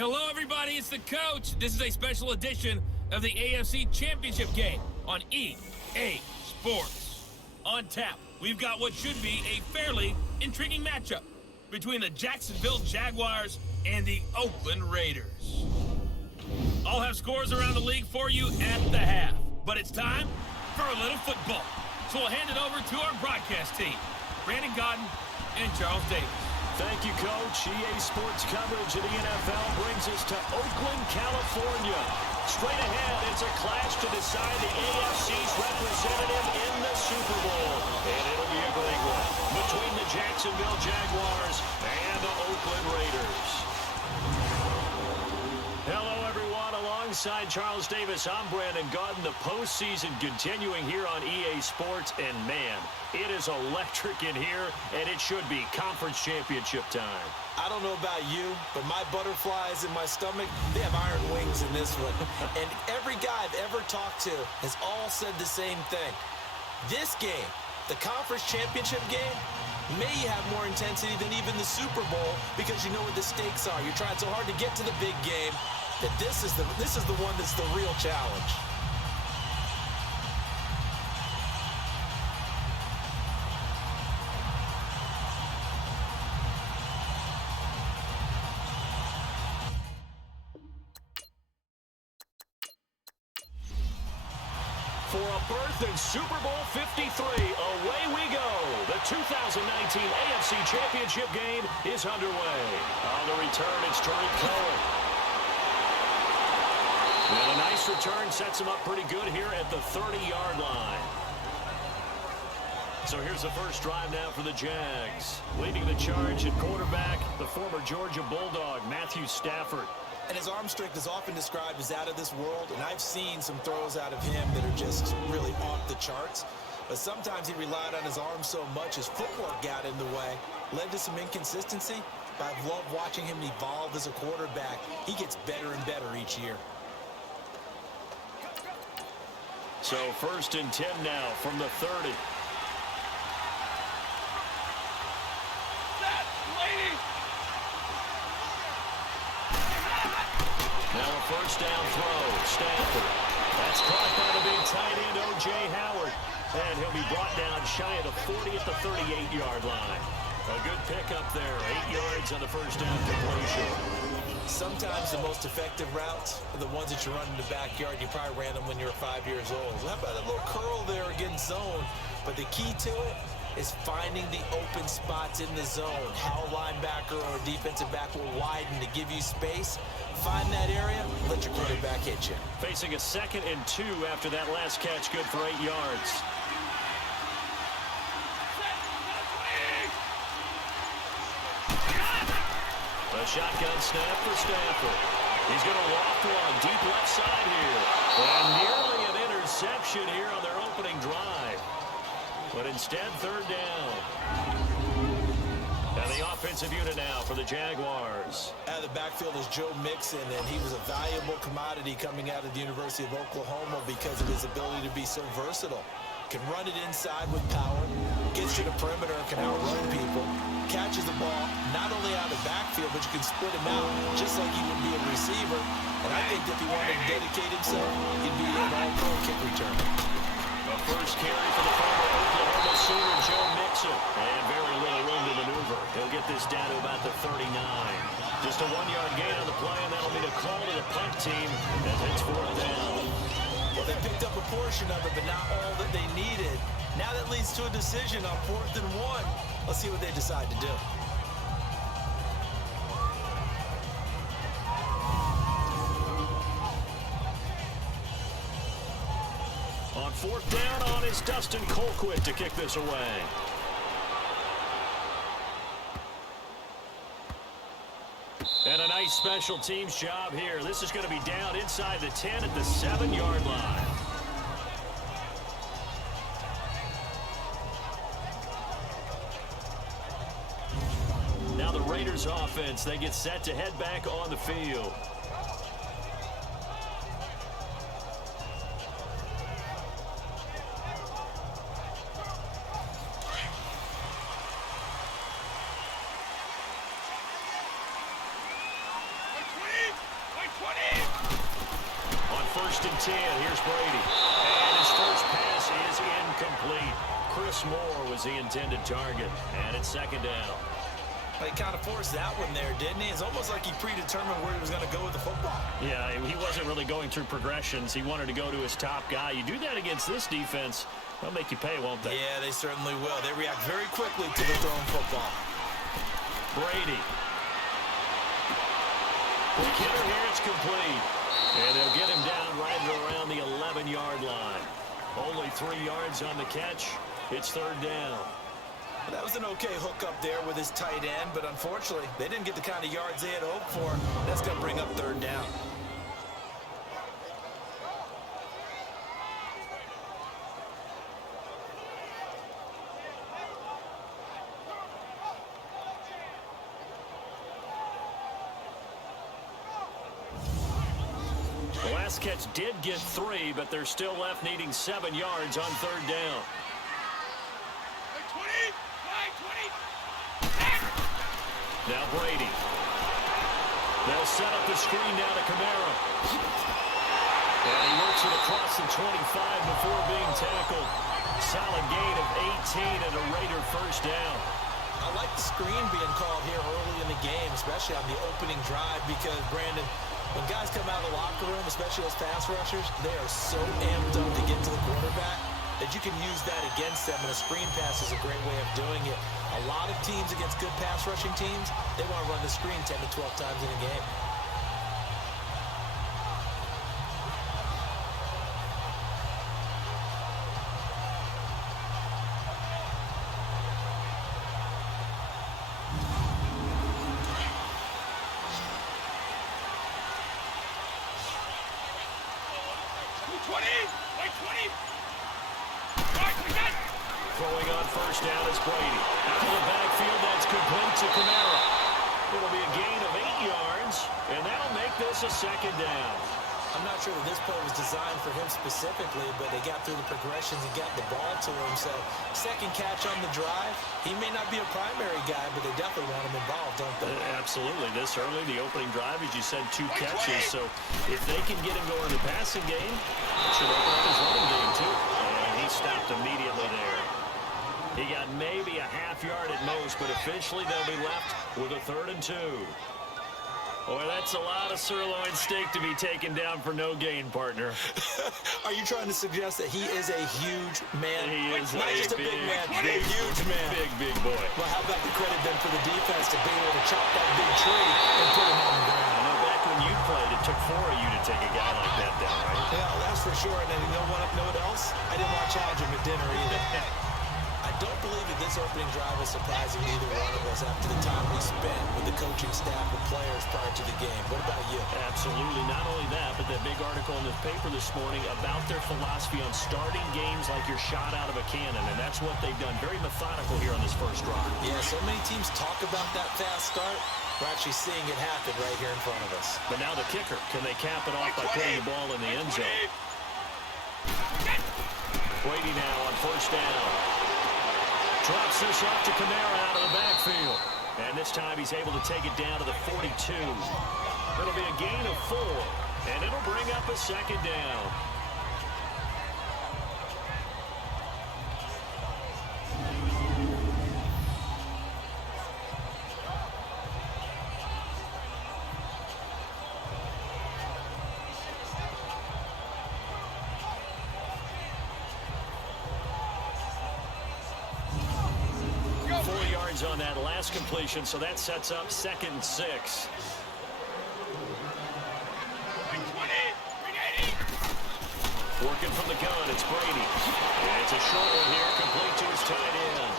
Hello, everybody. It's the coach. This is a special edition of the AFC Championship game on EA Sports. On tap, we've got what should be a fairly intriguing matchup between the Jacksonville Jaguars and the Oakland Raiders. I'll have scores around the league for you at the half, but it's time for a little football. So we'll hand it over to our broadcast team, Brandon Godden and Charles Davis. Thank you, Coach. EA Sports coverage of the NFL brings us to Oakland, California. Straight ahead, it's a clash to decide the AFC's representative in the Super Bowl. And it'll be a great one between the Jacksonville Jaguars and the Oakland Raiders. Hello, everyone. Alongside Charles Davis, I'm Brandon Godden. The postseason continuing here on EA Sports. And, man, it is electric in here, and it should be conference championship time. I don't know about you, but my butterflies in my stomach, they have iron wings in this one. And every guy I've ever talked to has all said the same thing. This game, the conference championship game, may have more intensity than even the Super Bowl because you know what the stakes are. You're trying so hard to get to the big game that this is the one that's the real challenge. For a berth in Super Bowl 53, away we go. The 2019 AFC Championship game is underway. On the return, it's Tariq Cohen. And a nice return sets him up pretty good here at the 30-yard line. So here's the first drive now for the Jags. Leading the charge at quarterback, the former Georgia Bulldog, Matthew Stafford. And his arm strength is often described as out of this world, and I've seen some throws out of him that are just really off the charts. But sometimes he relied on his arm so much his footwork got in the way, led to some inconsistency. But I've loved watching him evolve as a quarterback. He gets better and better each year. So 1st and 10 now from the 30. Now a first down throw, Stafford. That's caught by the big tight end, O.J. Howard. And he'll be brought down shy of the 40 at the 38-yard line. A good pickup there, 8 yards on the first down completion. Sometimes the most effective routes are the ones that you run in the backyard. You probably ran them when you were 5 years old. How about a little curl there against zone? But the key to it is finding the open spots in the zone. How a linebacker or a defensive back will widen to give you space. Find that area, let your quarterback hit you. Facing a 2nd and 2 after that last catch, good for 8 yards. A shotgun snap for Stafford. He's going to loft one deep left side here. And nearly an interception here on their opening drive. But instead, 3rd down. And the offensive unit now for the Jaguars. Out of the backfield is Joe Mixon, and he was a valuable commodity coming out of the University of Oklahoma because of his ability to be so versatile. Can run it inside with power, gets to the perimeter and can outrun people, catches the ball not only out of the backfield, but you can split him out just like he would be a receiver. And I think if he wanted to dedicate himself, he'd be an all-pro kick returner. A first carry for the former Oklahoma Sooner, Joe Mixon. And very little room to maneuver. He'll get this down to about the 39. Just a 1-yard gain on the play, and that'll be a call to the punt team as it's 4th down. Well, they picked up a portion of it, but not all that they needed. Now that leads to a decision on 4th and 1. Let's see what they decide to do. On 4th down on is Dustin Colquitt to kick this away. And a nice special teams job here. This is going to be down inside the 10 at the 7-yard line. Now the Raiders offense, they get set to head back on the field. 1st and 10. Here's Brady. And his first pass is incomplete. Chris Moore was the intended target. And it's 2nd down. He kind of forced that one there, didn't he? It's almost like he predetermined where he was going to go with the football. Yeah, he wasn't really going through progressions. He wanted to go to his top guy. You do that against this defense, they'll make you pay, won't they? Yeah, they certainly will. They react very quickly to the thrown football. Brady. The killer here, it's complete. And they'll get him down right around the 11-yard line. Only 3 yards on the catch. It's 3rd down. That was an okay hookup there with his tight end, but unfortunately, they didn't get the kind of yards they had hoped for. That's going to bring up 3rd down. The last catch did get 3, but they're still left needing 7 yards on 3rd down. Now Brady. They'll set up the screen down to Kamara. And he works it across the 25 before being tackled. Solid gain of 18 and a Raider 1st down. I like the screen being called here early in the game, especially on the opening drive, because, Brandon, when guys come out of the locker room, especially those pass rushers, they are so amped up to get to the quarterback that you can use that against them, and a screen pass is a great way of doing it. A lot of teams against good pass rushing teams, they want to run the screen 10 to 12 times in a game. Throwing on 1st down is Brady. Out of the backfield, that's complete to Kamara. It'll be a gain of 8 yards, and that'll make this a 2nd down. I'm not sure that this play was designed for him specifically, but they got through the progressions and got the ball to him. So, 2nd catch on the drive. He may not be a primary guy, but they definitely want him involved, don't they? Absolutely. This early, the opening drive, as you said, 2 catches. So, if they can get him going in the passing game, it should open up his running game, too. And he stopped immediately there. He got maybe a half yard at most, but officially they'll be left with a 3rd and 2. Boy, that's a lot of sirloin steak to be taken down for no gain, partner. Are you trying to suggest that he is a huge man? He is not just a big man, a huge man. Big boy. Well, how about the credit then for the defense to be able to chop that big tree and put him on the ground? I know back when you played, it took 4 of you to take a guy like that down, right? Yeah, that's for sure. And then you know what else? I didn't want to challenge him at dinner either. I don't believe that this opening drive is surprising either one of us after the time we spent with the coaching staff and players prior to the game. What about you? Absolutely. Not only that, but that big article in the paper this morning about their philosophy on starting games like you're shot out of a cannon, and that's what they've done. Very methodical here on this first drive. Yeah, so many teams talk about that fast start. We're actually seeing it happen right here in front of us. But now the kicker. Can they cap it off by putting the ball in the end zone? Brady now on 1st down. Drops this off to Kamara out of the backfield. And this time he's able to take it down to the 42. It'll be a gain of 4. And it'll bring up a 2nd down. On that last completion, so that sets up 2nd and 6. Working from the gun, it's Brady. And it's a short one here, complete to his tight end.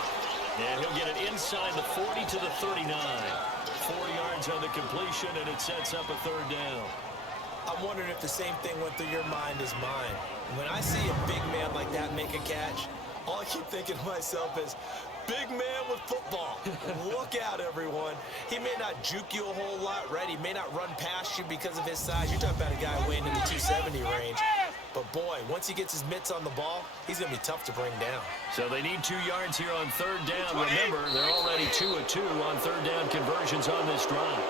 And he'll get it inside the 40 to the 39. 4 yards on the completion, and it sets up a 3rd down. I'm wondering if the same thing went through your mind as mine. When I see a big man like that make a catch, all I keep thinking to myself is, big man with football. Look out, everyone. He may not juke you a whole lot, right? He may not run past you because of his size. You're talking about a guy weighing in the 270 range. But, boy, once he gets his mitts on the ball, he's going to be tough to bring down. So they need 2 yards here on 3rd down. Remember, they're already 2 of 2 on 3rd down conversions on this drive.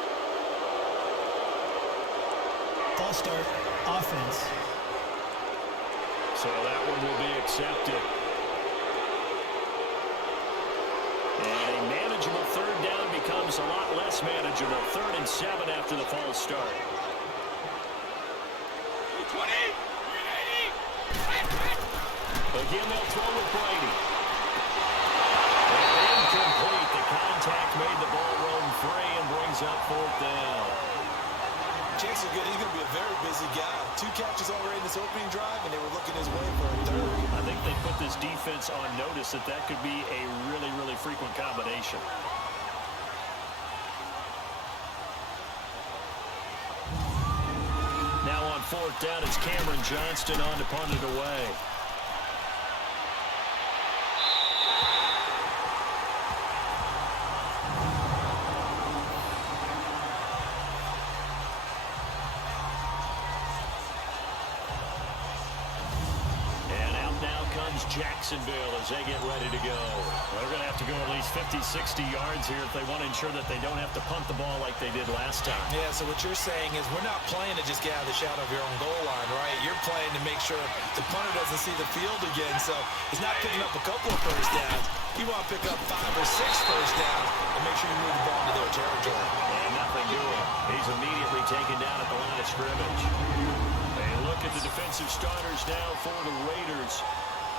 False start, offense. So that one will be accepted. And a manageable third down becomes a lot less manageable. 3rd and 7 after the false start. Again, they'll throw with Brady. And incomplete. The contact made the ball roam free and brings up 4th down. Chances are good he's going to be a very busy guy. 2 catches already in this opening drive, and they were looking his way for a 3rd. I think they put this defense on notice that that could be a really, really frequent combination. Now on 4th down, it's Cameron Johnston on to punt it away. Jacksonville as they get ready to go. They're going to have to go at least 50, 60 yards here if they want to ensure that they don't have to punt the ball like they did last time. Yeah, so what you're saying is we're not playing to just get out of the shadow of your own goal line, right? You're playing to make sure the punter doesn't see the field again, so he's not picking up a couple of first downs. You want to pick up 5 or 6 first downs and make sure you move the ball into their territory. And nothing doing. He's immediately taken down at the line of scrimmage. They look at the defensive starters now for the Raiders.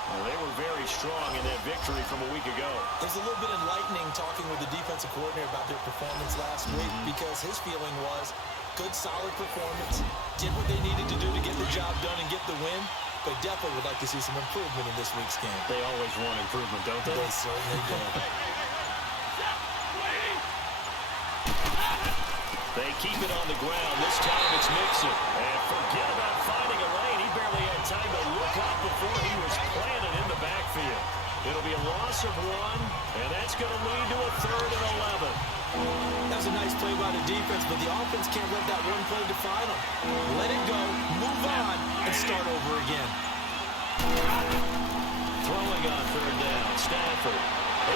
Well, they were very strong in that victory from a week ago. It was a little bit enlightening talking with the defensive coordinator about their performance last week because his feeling was good, solid performance, did what they needed to do to get the job done and get the win, but definitely would like to see some improvement in this week's game. They always want improvement, don't they? They certainly do. They keep it on the ground. This time it's Mixon. And forget about finding a lane. He barely had time to look up before he was planted in the backfield. It'll be a loss of 1, and that's going to lead to a 3rd and 11. That was a nice play by the defense, but the offense can't let that one play define them. Let it go, move on, and start over again. Throwing on 3rd down, Stafford.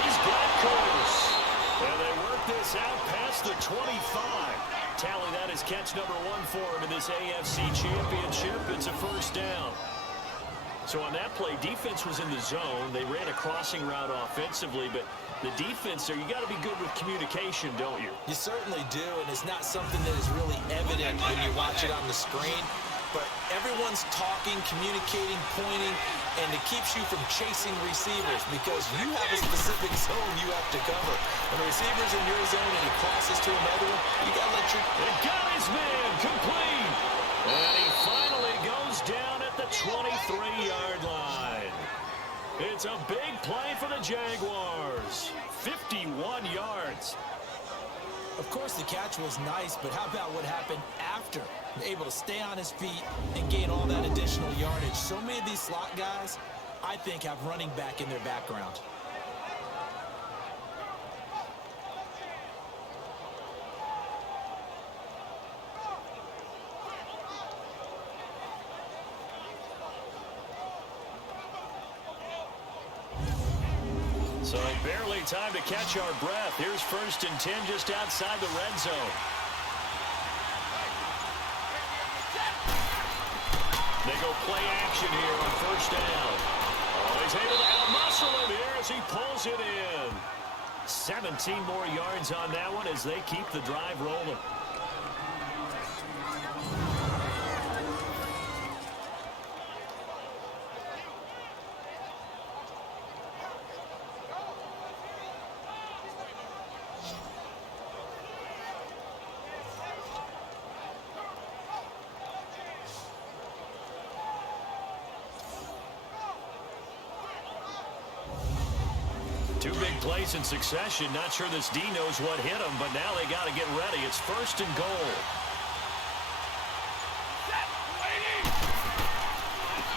He's got course. And they work this out past the 25. Tally that as catch number 1 for him in this AFC Championship. It's a first down. So on that play, defense was in the zone. They ran a crossing route offensively, but the defense there, you got to be good with communication, don't you? You certainly do, and it's not something that is really evident when you watch it on the screen. But everyone's talking, communicating, pointing, and it keeps you from chasing receivers because you have a specific zone you have to cover. When the receiver's in your zone and he crosses to another one, you got to let your... It got his man complete. And he finally goes down at the 23-yard line. It's a big play for the Jaguars. 51 yards. Of course, the catch was nice, but how about what happened after? Able to stay on his feet and gain all that additional yardage. So many of these slot guys, I think, have running back in their background. So barely time to catch our breath. Here's 1st and 10 just outside the red zone. They go play action here on 1st down. Oh, he's able to out-muscle him here as he pulls it in. 17 more yards on that one as they keep the drive rolling. Two big plays in succession. Not sure this D knows what hit him, but now they got to get ready. It's 1st and goal.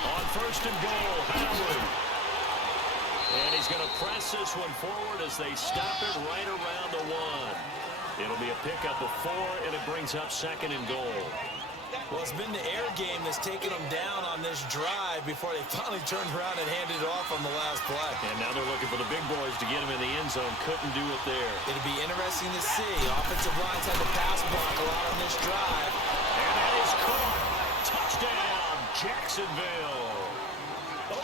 On 1st and goal, Howard. And he's going to press this one forward as they stop it right around the 1. It'll be a pickup of 4, and it brings up 2nd and goal. Well, it's been the air game that's taken them down on this drive before they finally turned around and handed it off on the last play. And now they're looking for the big boys to get them in the end zone. Couldn't do it there. It'll be interesting to see. Offensive lines had to pass block a lot on this drive. And that is caught. Touchdown, Jacksonville.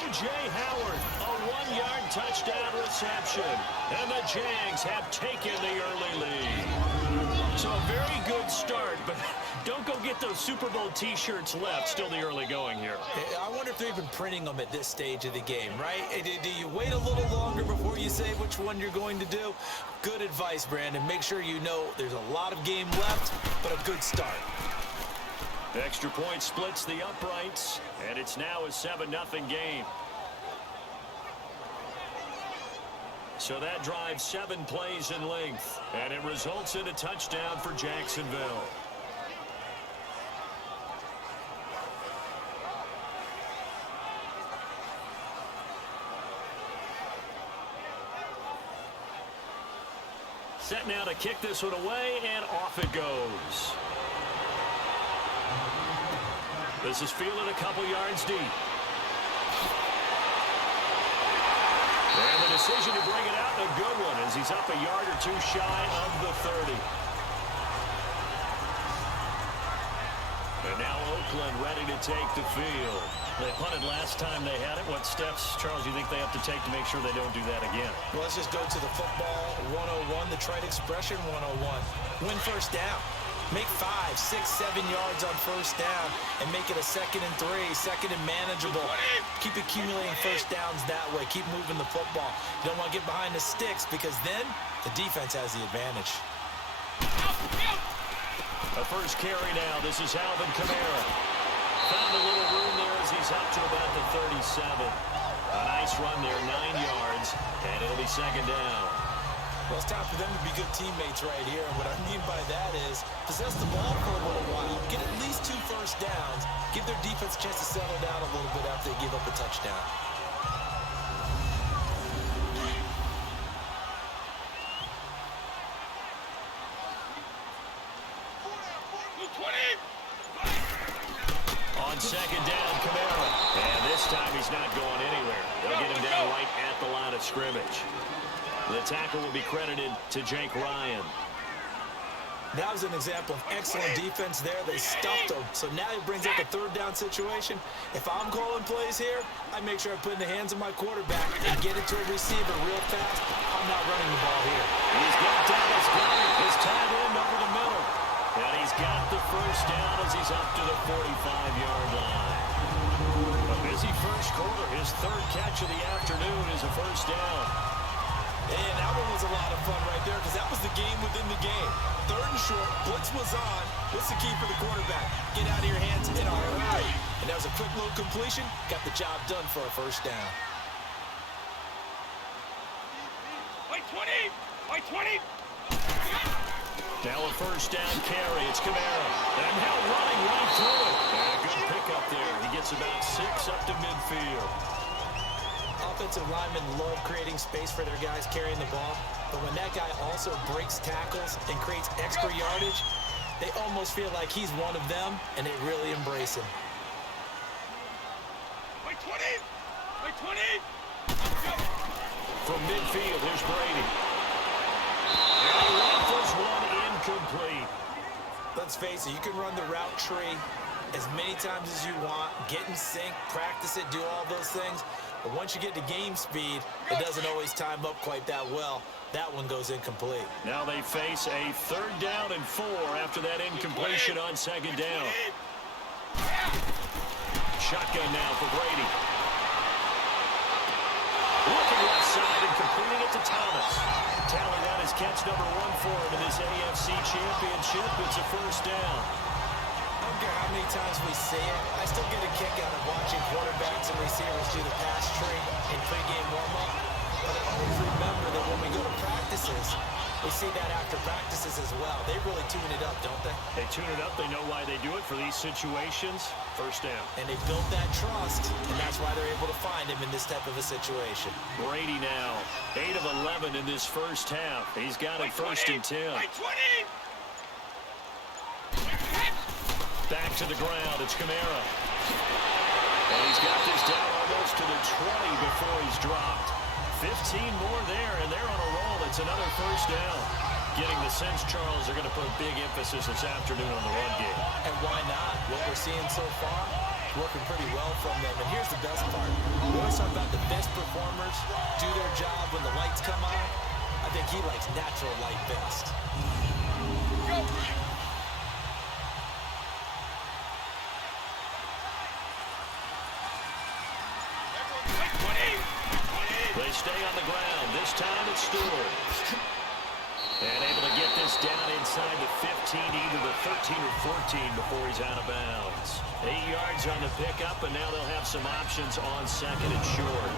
O.J. Howard, a 1-yard touchdown reception. And the Jags have taken the early lead. So a very good start, but don't go get those Super Bowl T-shirts left. Still the early going here. I wonder if they're even printing them at this stage of the game, right? Do you wait a little longer before you say which one you're going to do? Good advice, Brandon. Make sure you know there's a lot of game left, but a good start. Extra point splits the uprights, and it's now a 7-0 game. So that drives 7 plays in length, and it results in a touchdown for Jacksonville. Set now to kick this one away, and off it goes. This is fielded a couple yards deep. And the decision to bring it out, a good one, as he's up a yard or two shy of the 30. And now Oakland ready to take the field. They punted last time they had it. What steps, Charles, do you think they have to take to make sure they don't do that again? Well, let's just go to the football 101, the trite expression 101. Win first down. Make 5, 6, 7 yards on first down and make it a 2nd and 3, 2nd and manageable. Keep accumulating first downs that way. Keep moving the football. You don't want to get behind the sticks because then the defense has the advantage. A first carry now. This is Alvin Kamara. Found a little room there as he's up to about the 37. A nice run there, 9 yards, and it'll be 2nd down. Well, it's time for them to be good teammates right here. And what I mean by that is possess the ball for a little while. Get at least 2 first downs. Give their defense a chance to settle down a little bit after they give up a touchdown. On 2nd down, Kamara. And this time he's not going anywhere. They'll get him down right at the line of scrimmage. The tackle will be credited to Jake Ryan. That was an example of excellent defense there. They stuffed him. So now he brings up a 3rd down situation. If I'm calling plays here, I make sure I put in the hands of my quarterback and get it to a receiver real fast. I'm not running the ball here. He's got Dallas Goddard. His tight end over the middle. And he's got the first down as he's up to the 45-yard line. A busy first quarter. His 3rd catch of the afternoon is a first down. And that one was a lot of fun right there because that was the game within the game. 3rd and short, blitz was on. What's the key for the quarterback? Get out of your hands in a hurry. And that was a quick little completion. Got the job done for a first down. By 20! By 20! Now a first down carry. It's Kamara. And now running right through it. And a good pickup there. He gets about 6 up to midfield. Offensive linemen love creating space for their guys carrying the ball, but when that guy also breaks tackles and creates extra yardage, they almost feel like he's one of them, and they really embrace him. By 20! By 20! From midfield, here's Brady. And he rifles one incomplete. Let's face it, you can run the route tree as many times as you want, get in sync, practice it, do all those things. But once you get to game speed, it doesn't always time up quite that well. That one goes incomplete. Now they face a 3rd down and 4 after that incompletion on 2nd down. Shotgun now for Brady. Looking left side and completing it to Thomas. Tally that is catch number 1 for him in this AFC Championship. It's a first down. I don't care how many times we see it, I still get a kick out of watching quarterbacks and receivers do the pass tree in pregame warm-up. But I always remember that when we go to practices, we see that after practices as well. They really tune it up, don't they? They tune it up. They know why they do it for these situations. First down. And they built that trust, and that's why they're able to find him in this type of a situation. Brady now, 8 of 11 in this first half. He's got it 1st and 10. By 20! Back to the ground, it's Kamara. And he's got this down almost to the 20 before he's dropped. 15 more there, and they're on a roll. It's another first down. Getting the sense, Charles, they're going to put big emphasis this afternoon on the run game. And why not? What we're seeing so far, working pretty well from them. And here's the best part. We always talk about the best performers do their job when the lights come on. I think he likes natural light best. Go! They stay on the ground. This time it's Stewart. And able to get this down inside the 15, either the 13 or 14 before he's out of bounds. 8 yards on the pickup, and now they'll have some options on second and short.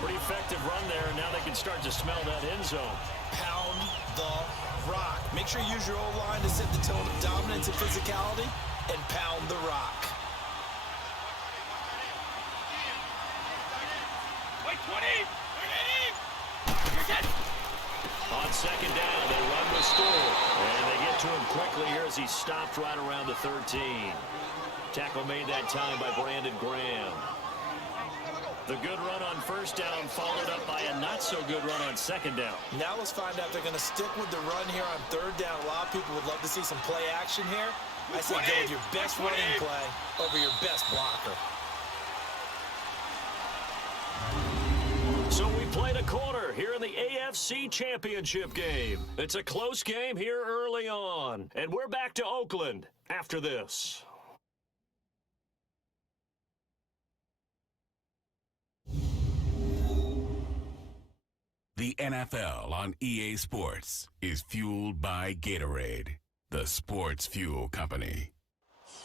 Pretty effective run there, and now they can start to smell that end zone. Pound the rock. Make sure you use your O-line to set the tone of dominance and physicality, and pound the rock. Like 20! You're dead! On second down, they run with Stewart. And they get to him quickly here as he stopped right around the 13. Tackle made that time by Brandon Graham. The good run on first down followed up by a not-so-good run on second down. Now let's find out if they're going to stick with the run here on third down. A lot of people would love to see some play action here. I say go with your best running play over your best blocker. So we played a quarter here in the AFC Championship game. It's a close game here early on. And we're back to Oakland after this. The NFL on EA Sports is fueled by Gatorade, the sports fuel company.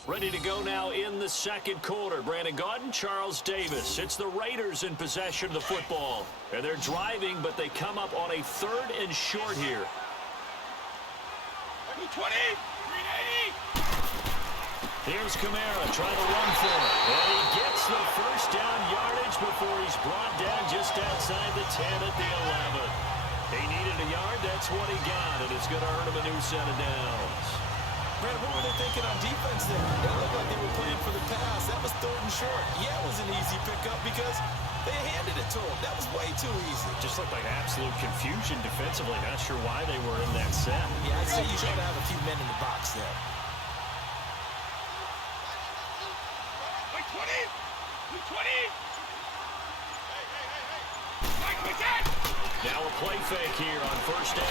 Ready to go now in the second quarter. Brandon Gaudin, Charles Davis. It's the Raiders in possession of the football. And they're driving, but they come up on a third and short here. 20! 380! Here's Kamara trying to run for it. And he gets the first down yardage before he's brought down just outside the 10 at the 11. He needed a yard. That's what he got. And it's going to earn him a new set of downs. Brandon, what were they thinking on defense there? It looked like they were playing for the pass. That was third and short. Yeah, it was an easy pickup because they handed it to him. That was way too easy. Just looked like absolute confusion defensively. Not sure why they were in that set. Yeah, I'd say you try to have a few men in the box there. Like 20! 20! Now a play fake here on first down.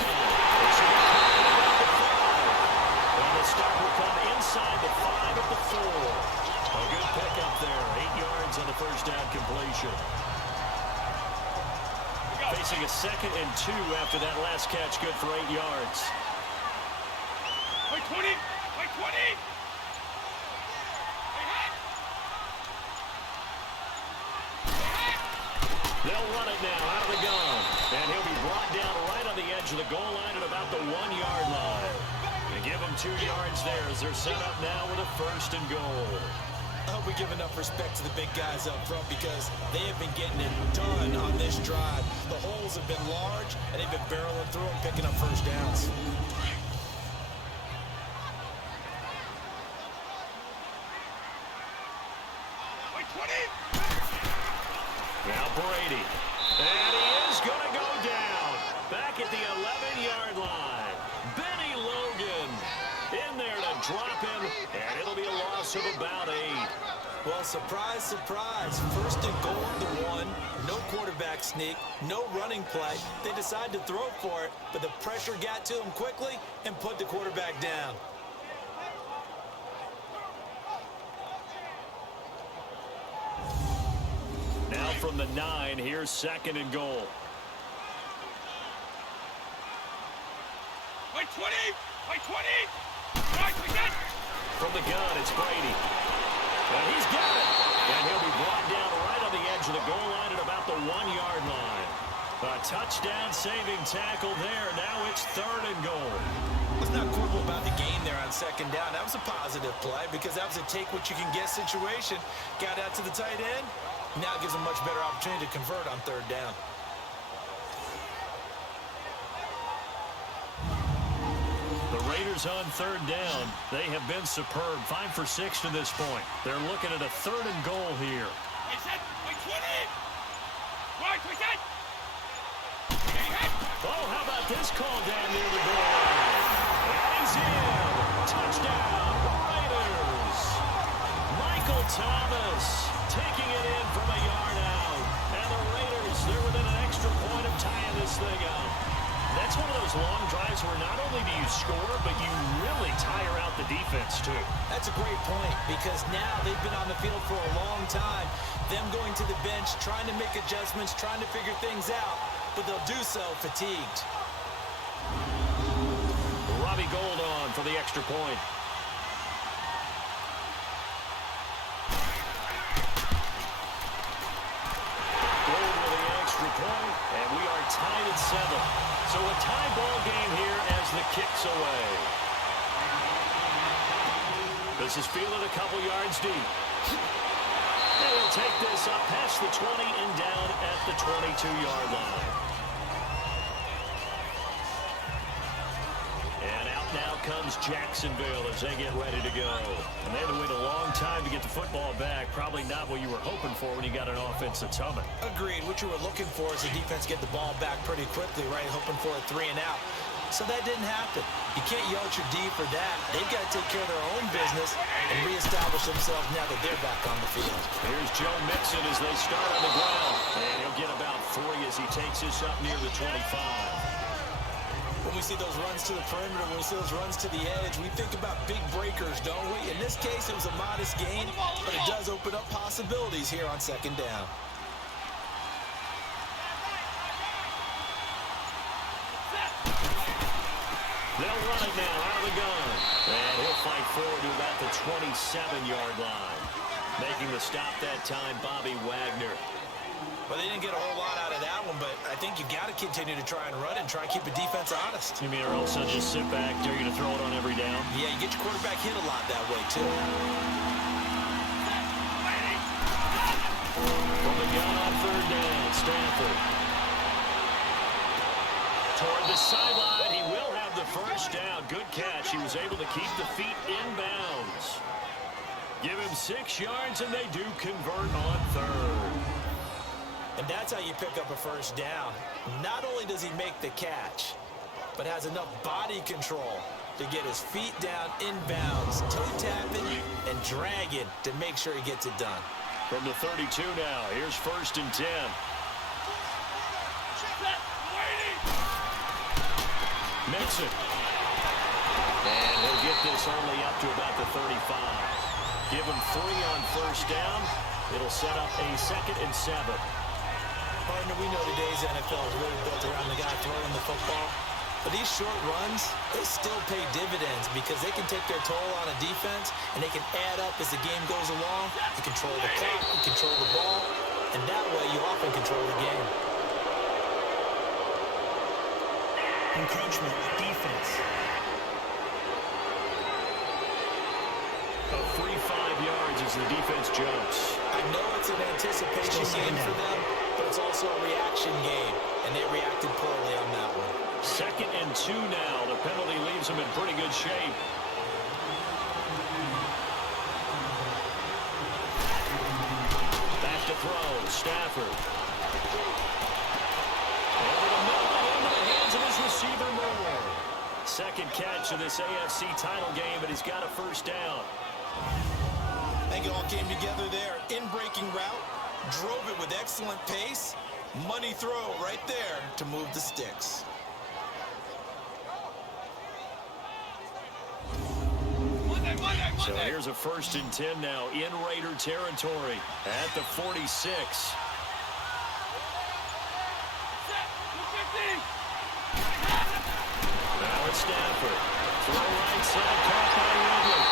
And the stop will come inside the 5 at the 4. A good pickup there. 8 yards on the first down completion. Facing a 2nd and 2 after that last catch. Good for 8 yards. Like 20! Like 20! They'll run it now out of the gun. And he'll be brought down right on the edge of the goal line at about the 1-yard line. And give them 2 yards there as they're set up now with a first and goal. I hope we give enough respect to the big guys up front because they have been getting it done on this drive. The holes have been large, and they've been barreling through and picking up first downs. Like 20! Now Brady. And he is going to go down. Back at the 11-yard line. Benny Logan in there to drop him. And it'll be a loss of about 8. Well, surprise, surprise. First and goal at the 1. No quarterback sneak. No running play. They decide to throw for it, but the pressure got to him quickly and put the quarterback down. Now from the 9, here's 2nd and goal. Like 20! Like 20! Right, again! From the gun, it's Brady. And he's got it. And he'll be brought down right on the edge of the goal line at about the 1-yard line. A touchdown-saving tackle there. Now it's 3rd and goal. Let's not quibble about the game there on second down. That was a positive play because that was a take-what-you-can-get situation. Got out to the tight end. Now it gives them much better opportunity to convert on 3rd down. The Raiders on 3rd down. They have been superb. 5 for 6 to this point. They're looking at a 3rd and goal here. Like 20! Right, like that! Oh, how about this call down near the goal line? And he's in. Touchdown, Raiders. Michael Thomas taking it in from a yard out. And the Raiders, they're within an extra point of tying this thing up. That's one of those long drives where not only do you score, but you really tire out the defense, too. That's a great point, because now they've been on the field for a long time. Them going to the bench, trying to make adjustments, trying to figure things out, but they'll do so fatigued. Robbie Gould on for the extra point. Gould with the extra point, and we are tied at 7. So a tie ball game here as the kick's away. This is fielded a couple yards deep. And he'll take this up past the 20 and down at the 22-yard line. And out now comes Jacksonville as they get ready to go. And they had to wait a long time to get the football back. Probably not what you were hoping for when you got an offense that's humming. Agreed. What you were looking for is the defense get the ball back pretty quickly, right? Hoping for a 3 and out. So that didn't happen. You can't yell at your D for that. They've got to take care of their own business and reestablish themselves now that they're back on the field. Here's Joe Mixon as they start on the ground. And he'll get about 3 as he takes this up near the 25. When we see those runs to the perimeter, when we see those runs to the edge, we think about big breakers, don't we? In this case, it was a modest gain, but it does open up possibilities here on second down. They'll run it now out of the gun. And he'll fight forward to about the 27-yard line. Making the stop that time, Bobby Wagner. Well, they didn't get a whole lot out of that one, but I think you got to continue to try and run and try and keep the defense honest. You mean or else they'll just sit back, dare you to throw it on every down? Yeah, you get your quarterback hit a lot that way, too. From the gun on third down, Stanford. Toward the sideline, he will have the first down. Good catch. He was able to keep the feet in bounds. Give him 6 yards, and they do convert on third. And that's how you pick up a first down. Not only does he make the catch, but has enough body control to get his feet down in bounds, toe tapping and dragging to make sure he gets it done. From the 32 now, here's 1st and 10. Mixon. And he'll get this only up to about the 35. Give him 3 on first down. It'll set up a 2nd and 7. Partner, we know today's NFL is really built around the guy throwing the football. But these short runs, they still pay dividends because they can take their toll on a defense and they can add up as the game goes along. You control the clock, you control the ball, and that way you often control the game. Encroachment, defense. A free 5 yards as the defense jumps. I know it's an anticipation game for them, but it's also a reaction game, and they reacted poorly on that one. 2nd and 2 now. The penalty leaves them in pretty good shape. Back to throw. Stafford. Over the middle and into the hands of his receiver, Moore. 2nd catch of this AFC title game, but he's got a first down. I think it all came together there. In-breaking route, drove it with excellent pace. Money throw right there to move the sticks. So here's a 1st and 10 now in Raider territory at the 46. Now it's Stafford. Throw right side, caught by Ridley.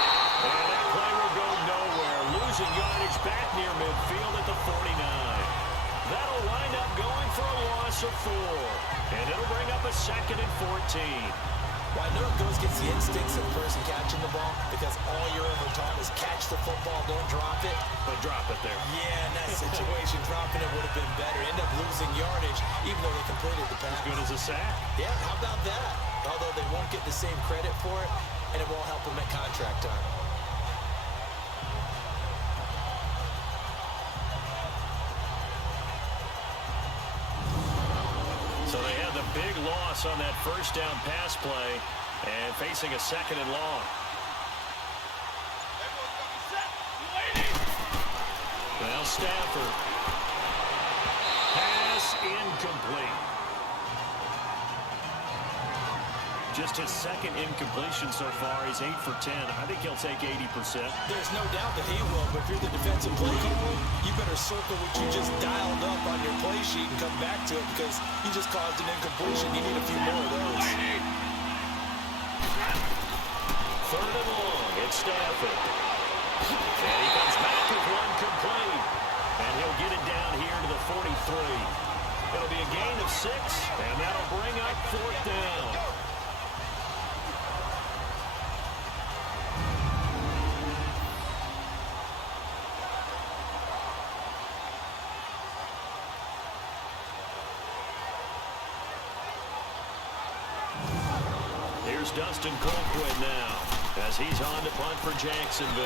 And that play will go nowhere. Losing yardage back near midfield at the 49. That'll wind up going for a loss of 4. And it'll bring up a 2nd and 14. Well, I know it goes against the instincts of the person catching the ball because all you're ever taught is catch the football, don't drop it. But drop it there. Yeah, in that situation, dropping it would have been better. End up losing yardage, even though they completed the pass. As good as a sack. Yeah, how about that? Although they won't get the same credit for it, and it won't help them at contract time. So they had the big loss on that first down pass play and facing a 2nd and long. Now Stafford. Pass incomplete. Just his second incompletion so far. He's 8 for 10. I think he'll take 80%. There's no doubt that he will, but if you're the defensive play caller, you better circle what you just dialed up on your play sheet and come back to it because you just caused an incompletion. You need a few more of those. Third and long. It's Stafford. And he comes back with one complete. And he'll get it down here to the 43. It'll be a gain of 6, and that'll bring up fourth down. Here's Dustin Colquitt now as he's on to punt for Jacksonville.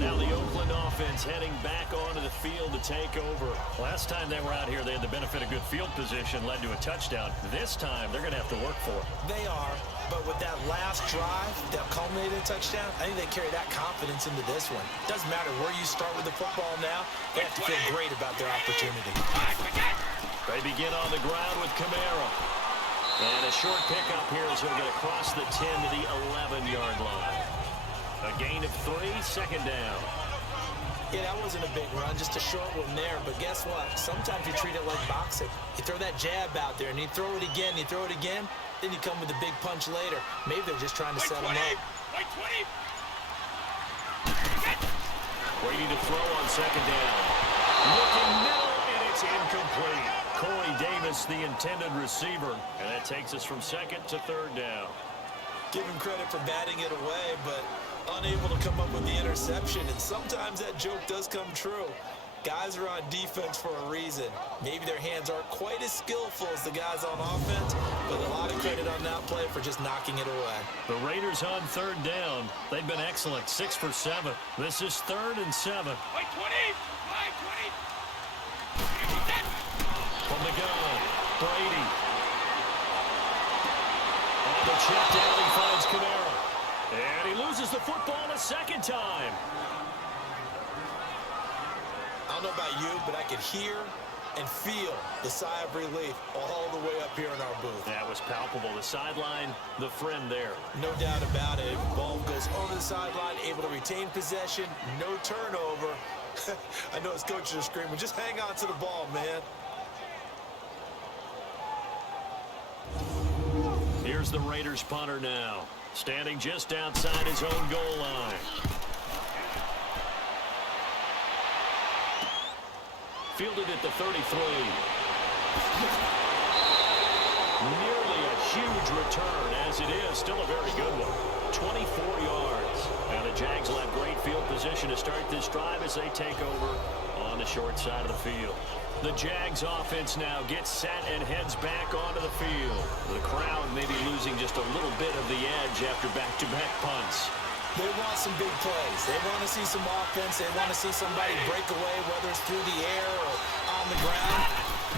Now the Oakland offense heading back onto the field to take over. Last time they were out here, they had the benefit of good field position, led to a touchdown. This time, they're going to have to work for it. They are. But with that last drive that culminated in a touchdown, I think they carry that confidence into this one. Doesn't matter where you start with the football now, they have to feel great about their opportunity. They begin on the ground with Kamara. And a short pickup here as he'll get across the 10 to the 11-yard line. A gain of 3, second down. Yeah, that wasn't a big run, just a short one there. But guess what? Sometimes you treat it like boxing. You throw that jab out there, and you throw it again, you throw it again. Then you come with a big punch later. Maybe they're just trying to set him up. Waiting to throw on second down. Looking middle, and it's incomplete. Corey Davis, the intended receiver. And that takes us from second to third down. Give him credit for batting it away, but unable to come up with the interception. And sometimes that joke does come true. Guys are on defense for a reason. Maybe their hands aren't quite as skillful as the guys on offense, but a lot of credit on that play for just knocking it away. The Raiders on third down. They've been excellent, 6 for 7. This is 3rd and 7. From the gun, Brady. On the check down, he finds Kamara. And he loses the football a second time. I don't know about you, but I could hear and feel the sigh of relief all the way up here in our booth. That was palpable. The sideline, the friend there. No doubt about it. Ball goes over the sideline, able to retain possession, no turnover. I know his coaches are screaming, just hang on to the ball, man. Here's the Raiders punter now, standing just outside his own goal line. Fielded at the 33. Nearly a huge return, as it is. Still a very good one. 24 yards. And the Jags will have great field position to start this drive as they take over on the short side of the field. The Jags offense now gets set and heads back onto the field. The crowd may be losing just a little bit of the edge after back-to-back punts. They want some big plays. They want to see some offense. They want to see somebody break away, whether it's through the air or on the ground.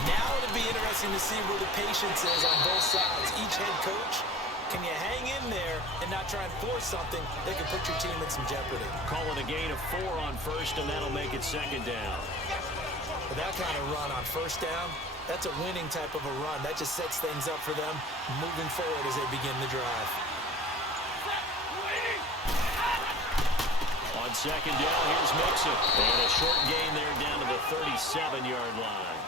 Now it'll be interesting to see where the patience is on both sides. Each head coach, can you hang in there and not try and force something that can put your team in some jeopardy? Calling a gain of 4 on first, and that'll make it second down. With that kind of run on first down, that's a winning type of a run. That just sets things up for them moving forward as they begin the drive. On second down, here's Mixon. And a short gain there down to the 37-yard line.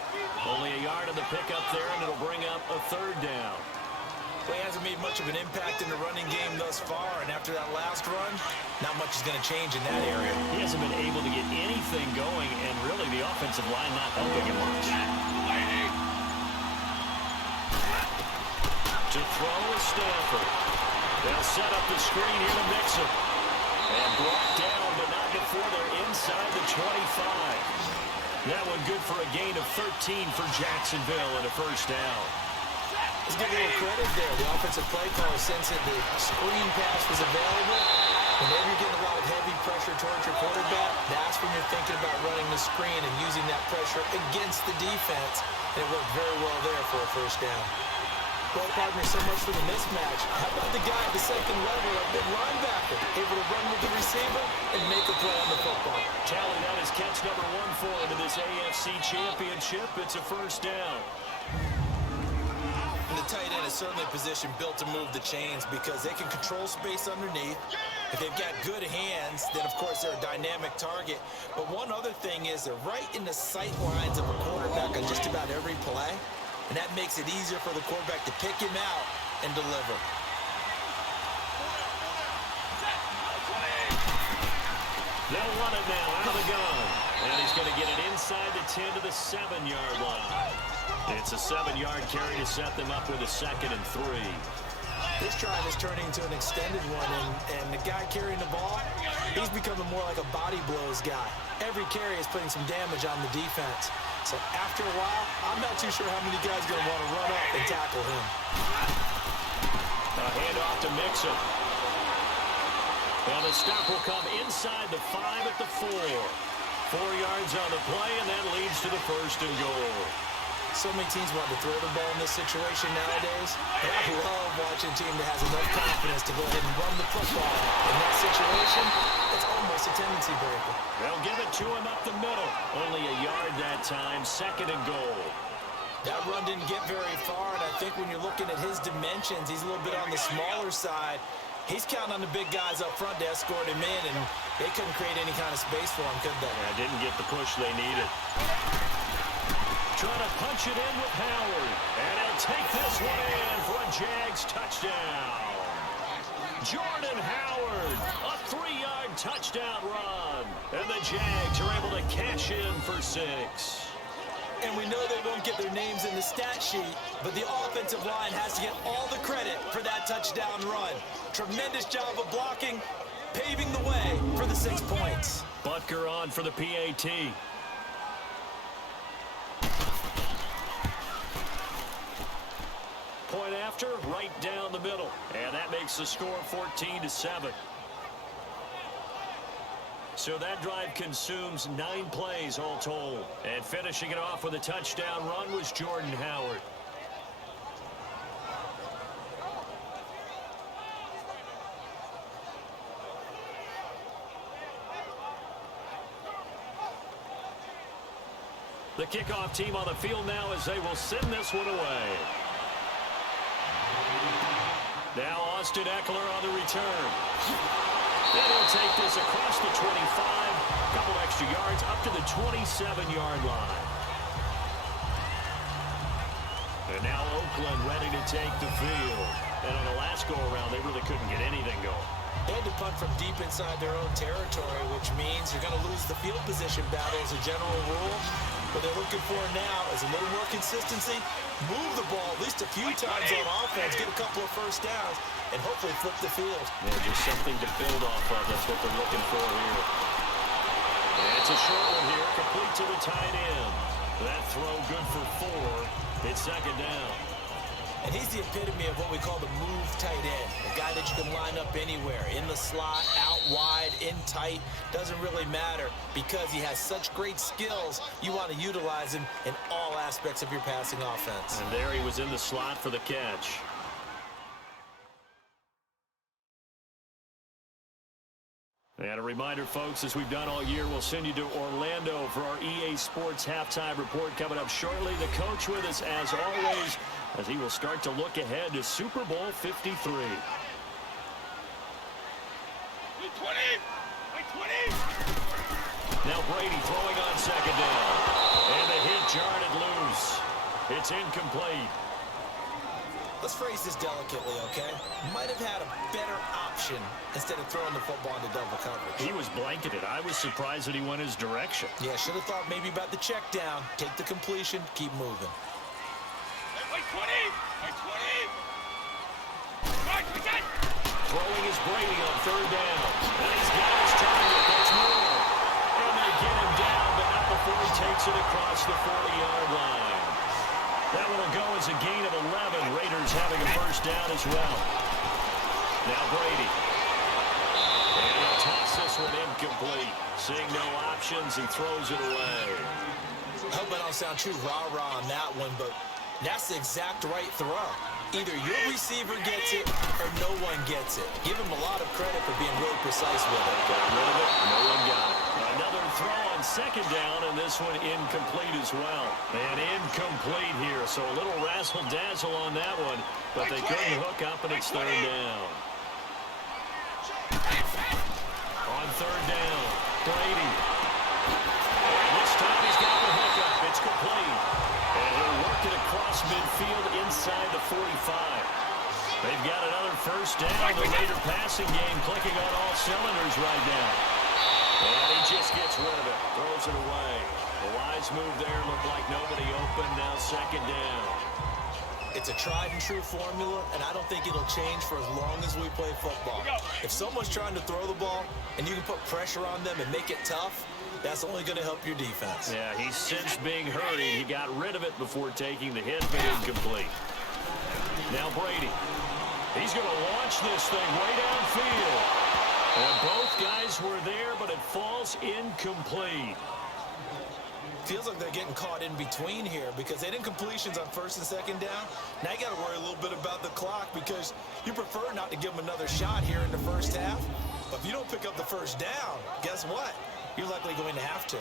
Only a yard on the pickup there, and it'll bring up a third down. Well, he hasn't made much of an impact in the running game thus far, and after that last run, not much is going to change in that area. He hasn't been able to get anything going, and really the offensive line not helping him much. To throw is Stafford. They'll set up the screen here to Mixon. And brought down, but not before they're inside the 25. That one good for a gain of 13 for Jacksonville and a first down. Let's give a little credit there. The offensive play caller sensed that the screen pass was available. Whenever you're getting a lot of heavy pressure towards your quarterback, that's that's when you're thinking about running the screen and using that pressure against the defense. And it worked very well there for a first down. Well, partner, so much for the mismatch. How about the guy at the second level, a big linebacker, able to run with the receiver and make a play on the football? Tally, that is catch number 1 for him in this AFC Championship. It's a first down. And the tight end is certainly a position built to move the chains because they can control space underneath. If they've got good hands, then, of course, they're a dynamic target. But one other thing is they're right in the sight lines of a quarterback on just about every play. And that makes it easier for the quarterback to pick him out and deliver. They'll run it now out of the gun. And he's going to get it inside the 10 to the 7-yard line. It's a 7-yard carry to set them up with a 2nd and 3. This drive is turning into an extended one, and the guy carrying the ball, he's becoming more like a body blows guy. Every carry is putting some damage on the defense. So after a while, I'm not too sure how many guys are going to want to run up and tackle him. A handoff to Mixon. And the stop will come inside the 5 at the 4. 4 yards on the play, and that leads to the 1st and goal. So many teams want to throw the ball in this situation nowadays. But I love watching a team that has enough confidence to go ahead and run the football. In that situation, it's almost a tendency breaker. They'll give it to him up the middle. Only a yard that time, 2nd and goal. That run didn't get very far, and I think when you're looking at his dimensions, he's a little bit on the smaller side. He's counting on the big guys up front to escort him in, and they couldn't create any kind of space for him, could they? Yeah, didn't get the push they needed. Trying to punch it in with Howard. And he'll take this one in for a Jags touchdown. Jordan Howard, a 3-yard touchdown run. And the Jags are able to cash in for 6. And we know they won't get their names in the stat sheet, but the offensive line has to get all the credit for that touchdown run. Tremendous job of blocking, paving the way for the 6 points. Butker on for the PAT. Point after, right down the middle. And that makes the score 14-7. So that drive consumes 9 plays all told. And finishing it off with a touchdown run was Jordan Howard. The kickoff team on the field now as they will send this one away. Now Austin Eckler on the return. Then he'll take this across the 25, a couple extra yards up to the 27-yard line. And now Oakland ready to take the field. And on the last go-around, they really couldn't get anything going. They had to punt from deep inside their own territory, which means you're going to lose the field position battle as a general rule. What they're looking for now is a little more consistency, move the ball at least a few times on offense, get a couple of first downs, and hopefully flip the field. Yeah, just something to build off of. That's what they're looking for here. And it's a short one here, complete to the tight end. That throw good for 4. It's 2nd down. And he's the epitome of what we call the move tight end. A guy that you can line up anywhere, in the slot, out wide, in tight, doesn't really matter. Because he has such great skills, you want to utilize him in all aspects of your passing offense. And there he was in the slot for the catch. And a reminder, folks, as we've done all year, we'll send you to Orlando for our EA Sports halftime report coming up shortly. The coach with us, as always, as he will start to look ahead to Super Bowl 53. 20! 20! Now Brady throwing on 2nd down. And the hit jarred it loose. It's incomplete. Let's phrase this delicately, okay? Might have had a better option instead of throwing the football into double coverage. He was blanketed. I was surprised that he went his direction. Yeah, should have thought maybe about the check down, take the completion, keep moving. By 20! By 20! Right, again! Throwing is Brady on 3rd down. And he's got his target. That's more. And they get him down, but not before he takes it across the 40-yard line. That one will go as a gain of 11. Raiders having a first down as well. Now Brady. And he'll toss this one incomplete. Seeing no options, he throws it away. I hope I don't sound too rah-rah on that one, but that's the exact right throw. Either your receiver gets it or no one gets it. Give him a lot of credit for being really precise with it. Got rid of it. No one got it. Another throw on second down, and this one incomplete as well. And incomplete here, so a little razzle-dazzle on that one, but they couldn't hook up, and it's third down. On third down, Brady. And this time he's got the hookup. It's complete. And he'll work it across midfield inside the 45. They've got another first down. The Raider passing game clicking on all cylinders right now. And he just gets rid of it. Throws it away. The wise move there. Looked like nobody open. Now second down. It's a tried-and-true formula, and I don't think it'll change for as long as we play football. If someone's trying to throw the ball and you can put pressure on them and make it tough, that's only going to help your defense. Yeah, he's since being hurried. He got rid of it before taking the hit, but incomplete. Now Brady. He's going to launch this thing way downfield. And both guys were there, but it falls incomplete. Feels like they're getting caught in between here because they didn't completions on first and second down. Now you got to worry a little bit about the clock because you prefer not to give them another shot here in the first half. But if you don't pick up the first down, guess what? You're likely going to have to.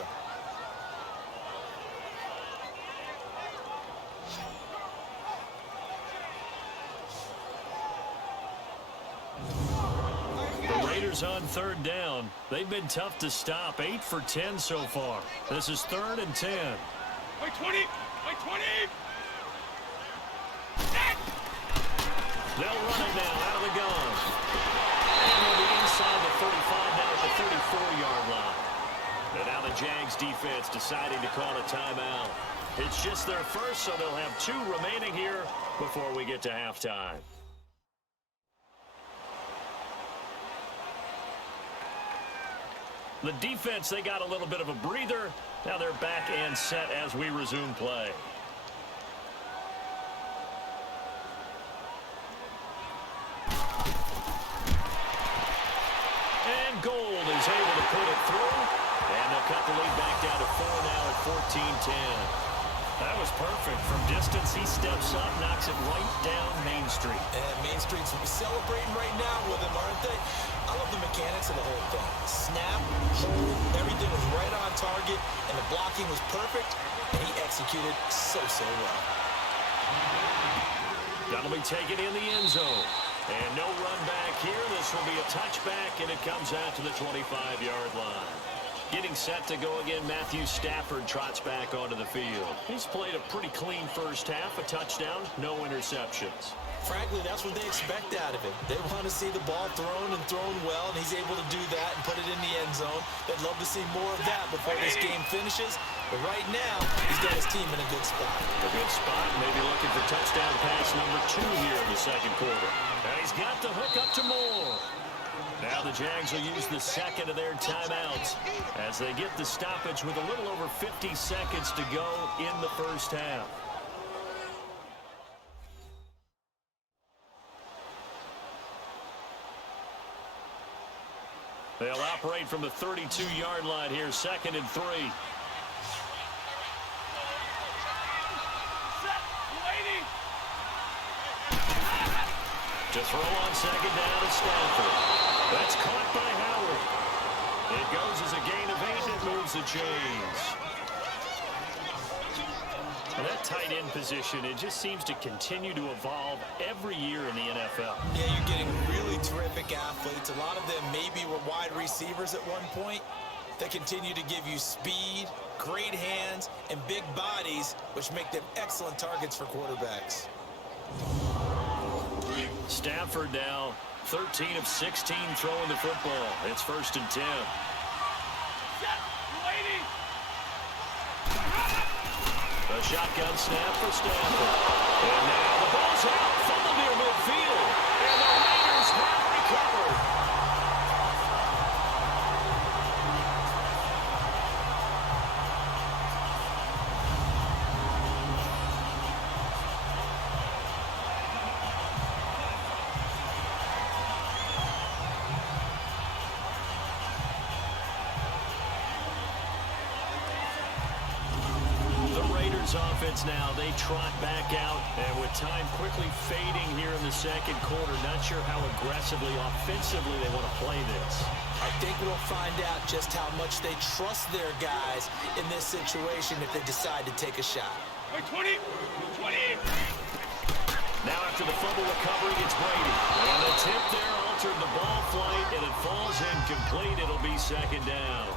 The Raiders on third down. They've been tough to stop. 8 for 10 so far. This is 3rd and 10. Wait, 20! Wait, 20! They'll run it now out of the gun. And they'll be inside the 35 now at the 34-yard line. And now the Jags defense deciding to call a timeout. It's just their first, so they'll have 2 remaining here before we get to halftime. The defense, they got a little bit of a breather. Now they're back and set as we resume play. And Gold is able to put it through. And they'll cut the lead back down to 4 now at 14-10. That was perfect. From distance, he steps up, knocks it right down Main Street. And Main Street's celebrating right now with him, aren't they? I love the mechanics of the whole thing. Snap, hold, everything was right on target, and the blocking was perfect, and he executed so well. That'll be taken in the end zone. And no run back here. This will be a touchback, and it comes out to the 25-yard line. Getting set to go again, Matthew Stafford trots back onto the field. He's played a pretty clean first half, a touchdown, no interceptions. Frankly, that's what they expect out of him. They want to see the ball thrown and thrown well, and he's able to do that and put it in the end zone. They'd love to see more of that before this game finishes. But right now, he's got his team in a good spot. A good spot, maybe looking for touchdown pass number 2 here in the second quarter. And he's got the hook up to Moore. Now the Jags will use the second of their timeouts as they get the stoppage with a little over 50 seconds to go in the first half. They'll operate from the 32-yard line here, 2nd and 3. To throw on second down at Stafford. That's caught by Howard. It goes as a gain of 8. It moves the chains. Well, that tight end position, it just seems to continue to evolve every year in the NFL. Yeah, you're getting really terrific athletes. A lot of them maybe were wide receivers at one point. They continue to give you speed, great hands, and big bodies, which make them excellent targets for quarterbacks. Stafford now 13 of 16 throwing the football. It's 1st and 10. A shotgun snap for Stafford. And now the ball's out. Fumble near midfield. And the Raiders have recovered. Raiders offense now. They trot back out, and with time quickly fading here in the second quarter, not sure how aggressively, offensively they want to play this. I think we'll find out just how much they trust their guys in this situation if they decide to take a shot. 20! 20! Now after the fumble recovery, it's Brady. And the tip there altered the ball flight, and it falls incomplete. It'll be second down.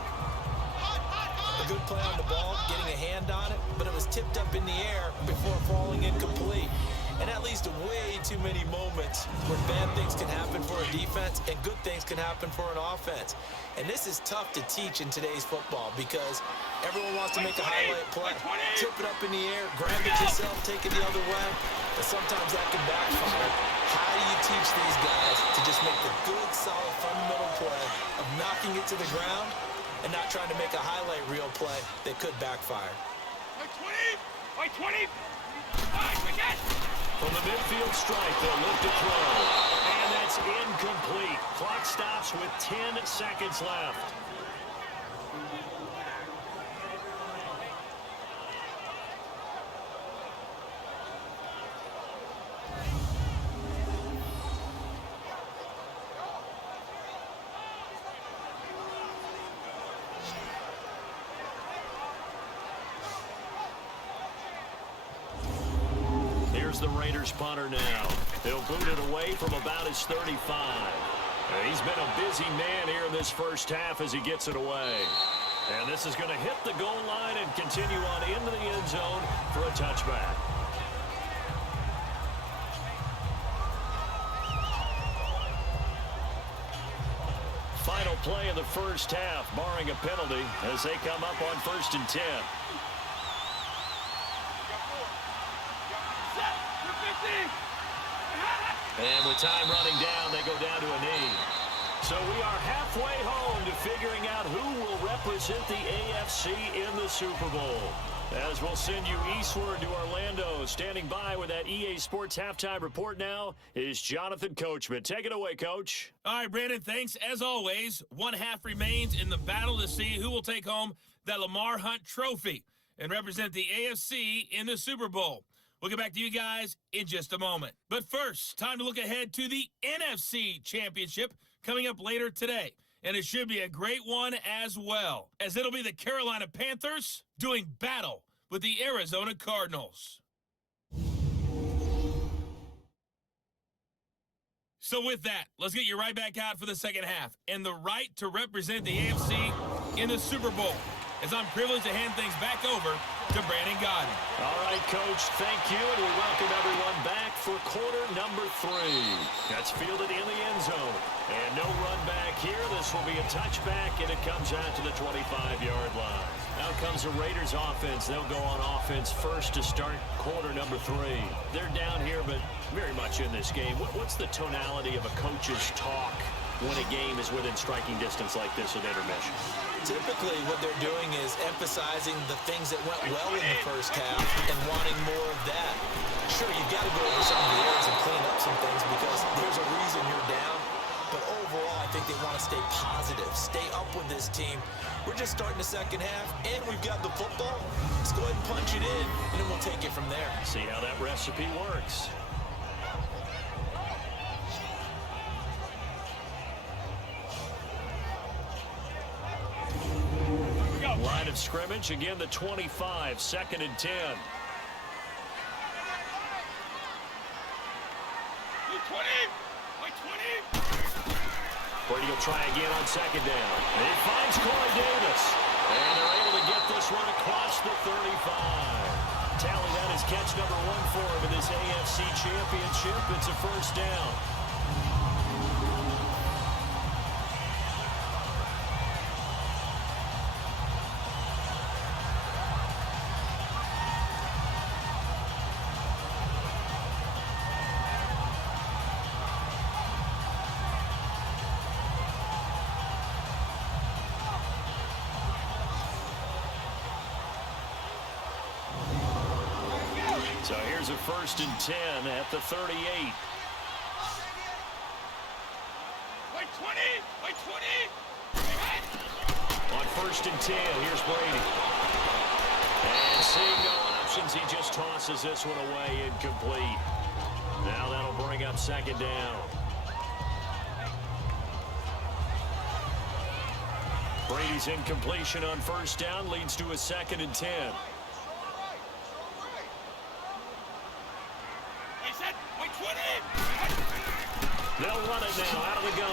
A good play on the ball, getting a hand on it, but it was tipped up in the air before falling incomplete. And that leads to way too many moments where bad things can happen for a defense and good things can happen for an offense. And this is tough to teach in today's football because everyone wants to make a highlight play. Tip it up in the air, grab it yourself, take it the other way. But sometimes that can backfire. How do you teach these guys to just make the good, solid, fundamental play of knocking it to the ground and not trying to make a highlight reel play that could backfire? 20! 20! Again! From the midfield stripe, they'll look to throw. And that's incomplete. Clock stops with 10 seconds left. The Raiders punter now. He'll boot it away from about his 35. He's been a busy man here in this first half as he gets it away. And this is going to hit the goal line and continue on into the end zone for a touchback. Final play of the first half, barring a penalty, as they come up on 1st and 10. And with time running down, they go down to a knee. So we are halfway home to figuring out who will represent the AFC in the Super Bowl. As we'll send you eastward to Orlando. Standing by with that EA Sports halftime report now is Jonathan Coachman. Take it away, Coach. All right, Brandon, thanks. As always, one half remains in the battle to see who will take home that Lamar Hunt trophy and represent the AFC in the Super Bowl. We'll get back to you guys in just a moment. But first, time to look ahead to the NFC Championship coming up later today. And it should be a great one as well, as it'll be the Carolina Panthers doing battle with the Arizona Cardinals. So with that, let's get you right back out for the second half and the right to represent the AFC in the Super Bowl, as I'm privileged to hand things back over to Brandon Godden. All right, Coach, thank you, and we welcome everyone back for quarter number 3. That's fielded in the end zone. And no run back here. This will be a touchback, and it comes out to the 25-yard line. Now comes the Raiders offense. They'll go on offense first to start quarter number 3. They're down here, but very much in this game. What's the tonality of a coach's talk when a game is within striking distance like this at intermission? Typically, what they're doing is emphasizing the things that went well in the first half and wanting more of that. Sure, you've got to go over some of the areas and clean up some things because there's a reason you're down. But overall, I think they want to stay positive, stay up with this team. We're just starting the second half, and we've got the football. Let's go ahead and punch it in, and then we'll take it from there. See how that recipe works. Line of scrimmage, again the 25, 2nd and 10. 20! Brady will try again on 2nd down. And he finds Corey Davis. And they're able to get this one across the 35. Tally, that is catch number 1 for him in this AFC Championship. It's a first down. So here's a 1st and 10 at the 38. On 1st and 10, here's Brady. And seeing no options. He just tosses this one away, incomplete. Now that'll bring up second down. Brady's incompletion on first down leads to a 2nd and 10. They'll run it now out of the gun.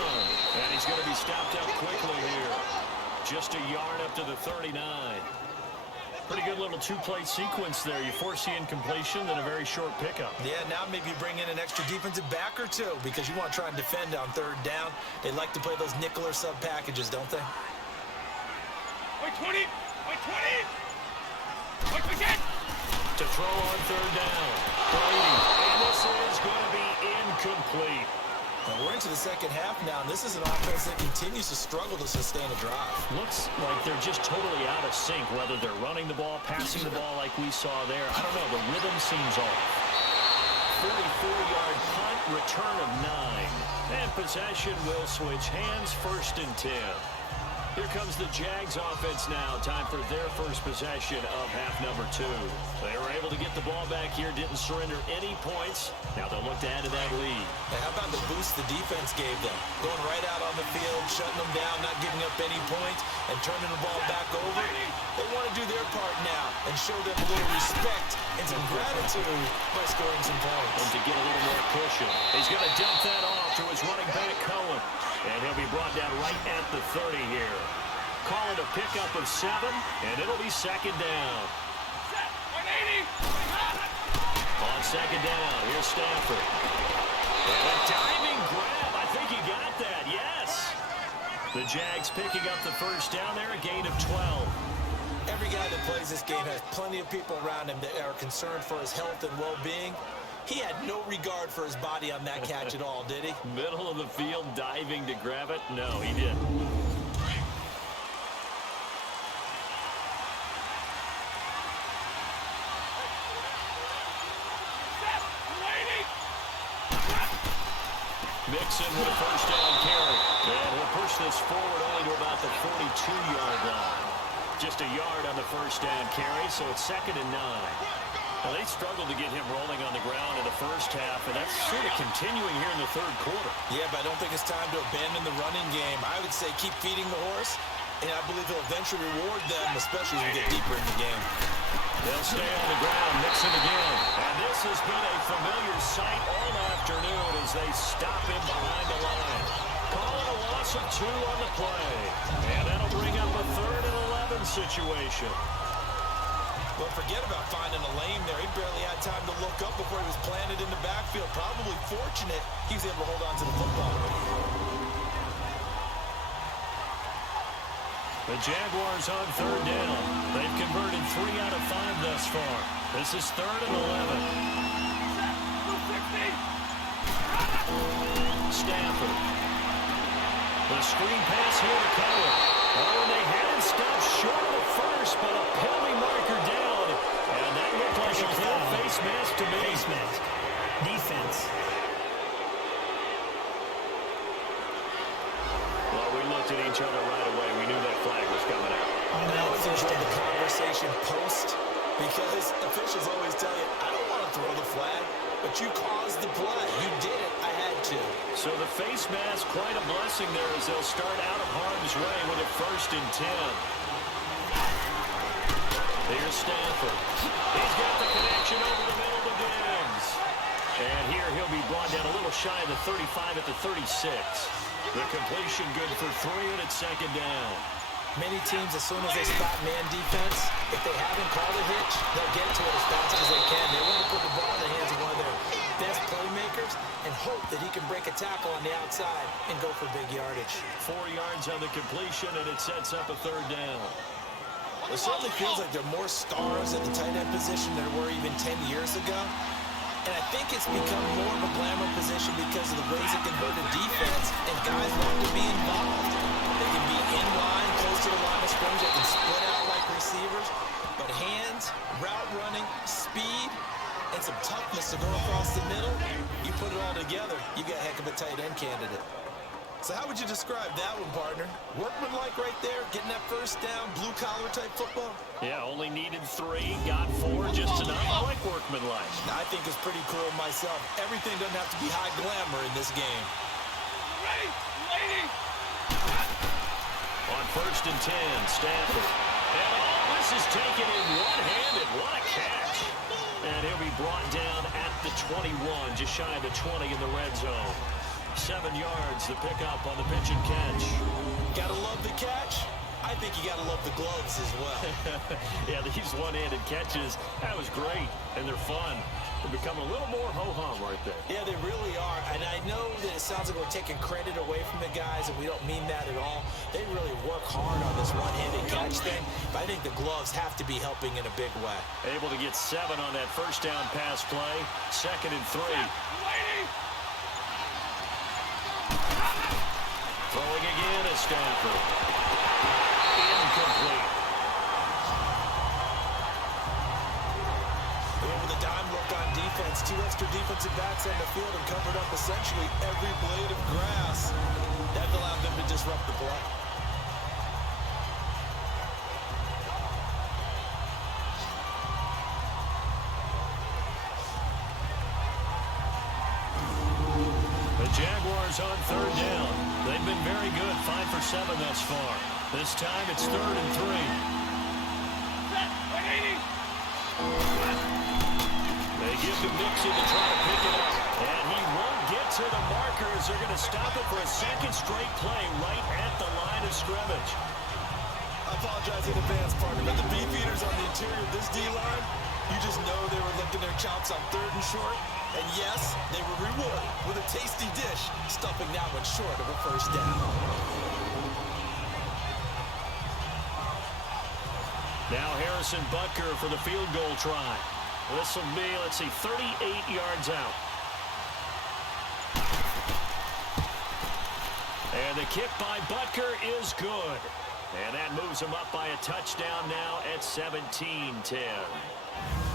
And he's going to be stopped up quickly here. Just a yard up to the 39. Pretty good little two-play sequence there. You force the incompletion, then a very short pickup. Yeah, now maybe bring in an extra defensive back or two because you want to try and defend on 3rd down. They like to play those nickel or sub packages, don't they? Wait 20! Wait 20! Wait again! To throw on 3rd down. Brady. And this is going to be incomplete. Well, we're into the second half now, and this is an offense that continues to struggle to sustain a drive. Looks like they're just totally out of sync, whether they're running the ball, passing the ball like we saw there. I don't know. The rhythm seems off. 44-yard punt, return of 9. And possession will switch hands, 1st and 10. Here comes the Jags offense now. Time for their first possession of half number 2. They were able to get the ball back here, didn't surrender any points. Now they'll look to add to that lead. Hey, how about the boost the defense gave them? Going right out on the field, shutting them down, not giving up any points, and turning the ball back over. They want to do their part now and show them a little respect and some gratitude by scoring some points. And to get a little more cushion. He's going to dump that off to his running back, Cohen. And he'll be brought down right at the 30 here. Call it a pickup of 7, and it'll be 2nd down. 180! On 2nd down, here's Stafford. And a diving grab. I think he got that, yes. The Jags picking up the first down there, a gain of 12. Every guy that plays this game has plenty of people around him that are concerned for his health and well-being. He had no regard for his body on that catch at all, did he? Middle of the field, diving to grab it? No, he didn't. Mixon with a first down carry. And he'll push this forward only to about the 42-yard line. Just a yard on the first down carry, so it's 2nd and 9. Well, they struggled to get him rolling on the ground in the first half, and that's sort of continuing here in the 3rd quarter. Yeah, but I don't think it's time to abandon the running game. I would say keep feeding the horse, and I believe he'll eventually reward them, especially as we get deeper in the game. They'll stay on the ground, Mixon again. And this has been a familiar sight all afternoon as they stop him behind the line. Calling a loss of 2 on the play. And that'll bring up a 3rd and 11 situation. Well, forget about finding a lane there. He barely had time to look up before he was planted in the backfield. Probably fortunate he was able to hold on to the football. The Jaguars on 3rd down. They've converted 3 out of 5 thus far. This is 3rd and 11. Stafford. The screen pass here to Cohen. Oh, and they had him stopped short of the first, but a penalty marker down. And that looked like a clear face mask to me. Face mask. Defense. Well, we looked at each other right away. We knew that flag was coming out. I always enjoy the conversation post because officials always tell you, I don't want to throw the flag, but you caused the play. You did it. I had to. So the face mask, quite a blessing there as they'll start out of harm's way with a 1st and 10. Here's Stafford. He's got the connection over the middle to Diggs. And here he'll be brought down a little shy of the 35 at the 36. The completion good for 3, and it's 2nd down. Many teams, as soon as they spot man defense, if they haven't called a hitch, they'll get to it as fast as they can. They want to put the ball in the hands of one of their best playmakers and hope that he can break a tackle on the outside and go for big yardage. 4 yards on the completion, and it sets up a 3rd down. It certainly feels like there are more stars at the tight end position than there were even 10 years ago. And I think it's become more of a glamour position because of the ways it can hurt a defense, and guys want to be involved. They can be in line, close to the line of scrimmage. They can split out like receivers. But hands, route running, speed, and some toughness to go across the middle, you put it all together, you got a heck of a tight end candidate. So how would you describe that one, partner? Workmanlike right there, getting that first down, blue-collar type football? Yeah, only needed 3, got 4, just enough. I like workmanlike. I think it's pretty cool myself. Everything doesn't have to be high glamour in this game. Ready, lady. On 1st and 10, Stafford. And all this is taken in one-handed. What a catch. And he'll be brought down at the 21, just shy of the 20 in the red zone. 7 yards, the pickup on the pitch and catch. Gotta love the catch. I think you gotta love the gloves as well. Yeah, these one-handed catches, that was great, and they're fun. They become a little more ho-hum right there. Yeah, they really are, and I know that it sounds like we're taking credit away from the guys, and we don't mean that at all. They really work hard on this one-handed catch thing, but I think the gloves have to be helping in a big way. Able to get 7 on that first down pass play. 2nd and 3. Lady. Throwing again is Stafford. Incomplete. With a dime look on defense, 2 extra defensive backs on the field and covered up essentially every blade of grass. That allowed them to disrupt the play. The Jaguars on 3rd down. They've been very good, 5 for 7 thus far. This time it's 3rd and 3. Set. 180. They give to Mixon to try to pick it up. And he won't get to the markers. They're going to stop it for a 2nd straight play right at the line of scrimmage. I apologize in advance, partner, but the beef eaters on the interior of this D-line, you just know they were licking their chops on 3rd and short. And yes, they were rewarded with a tasty dish, stuffing that one short of a first down. Now Harrison Butker for the field goal try. This will be, let's see, 38 yards out. And the kick by Butker is good. And that moves him up by a touchdown now at 17-10.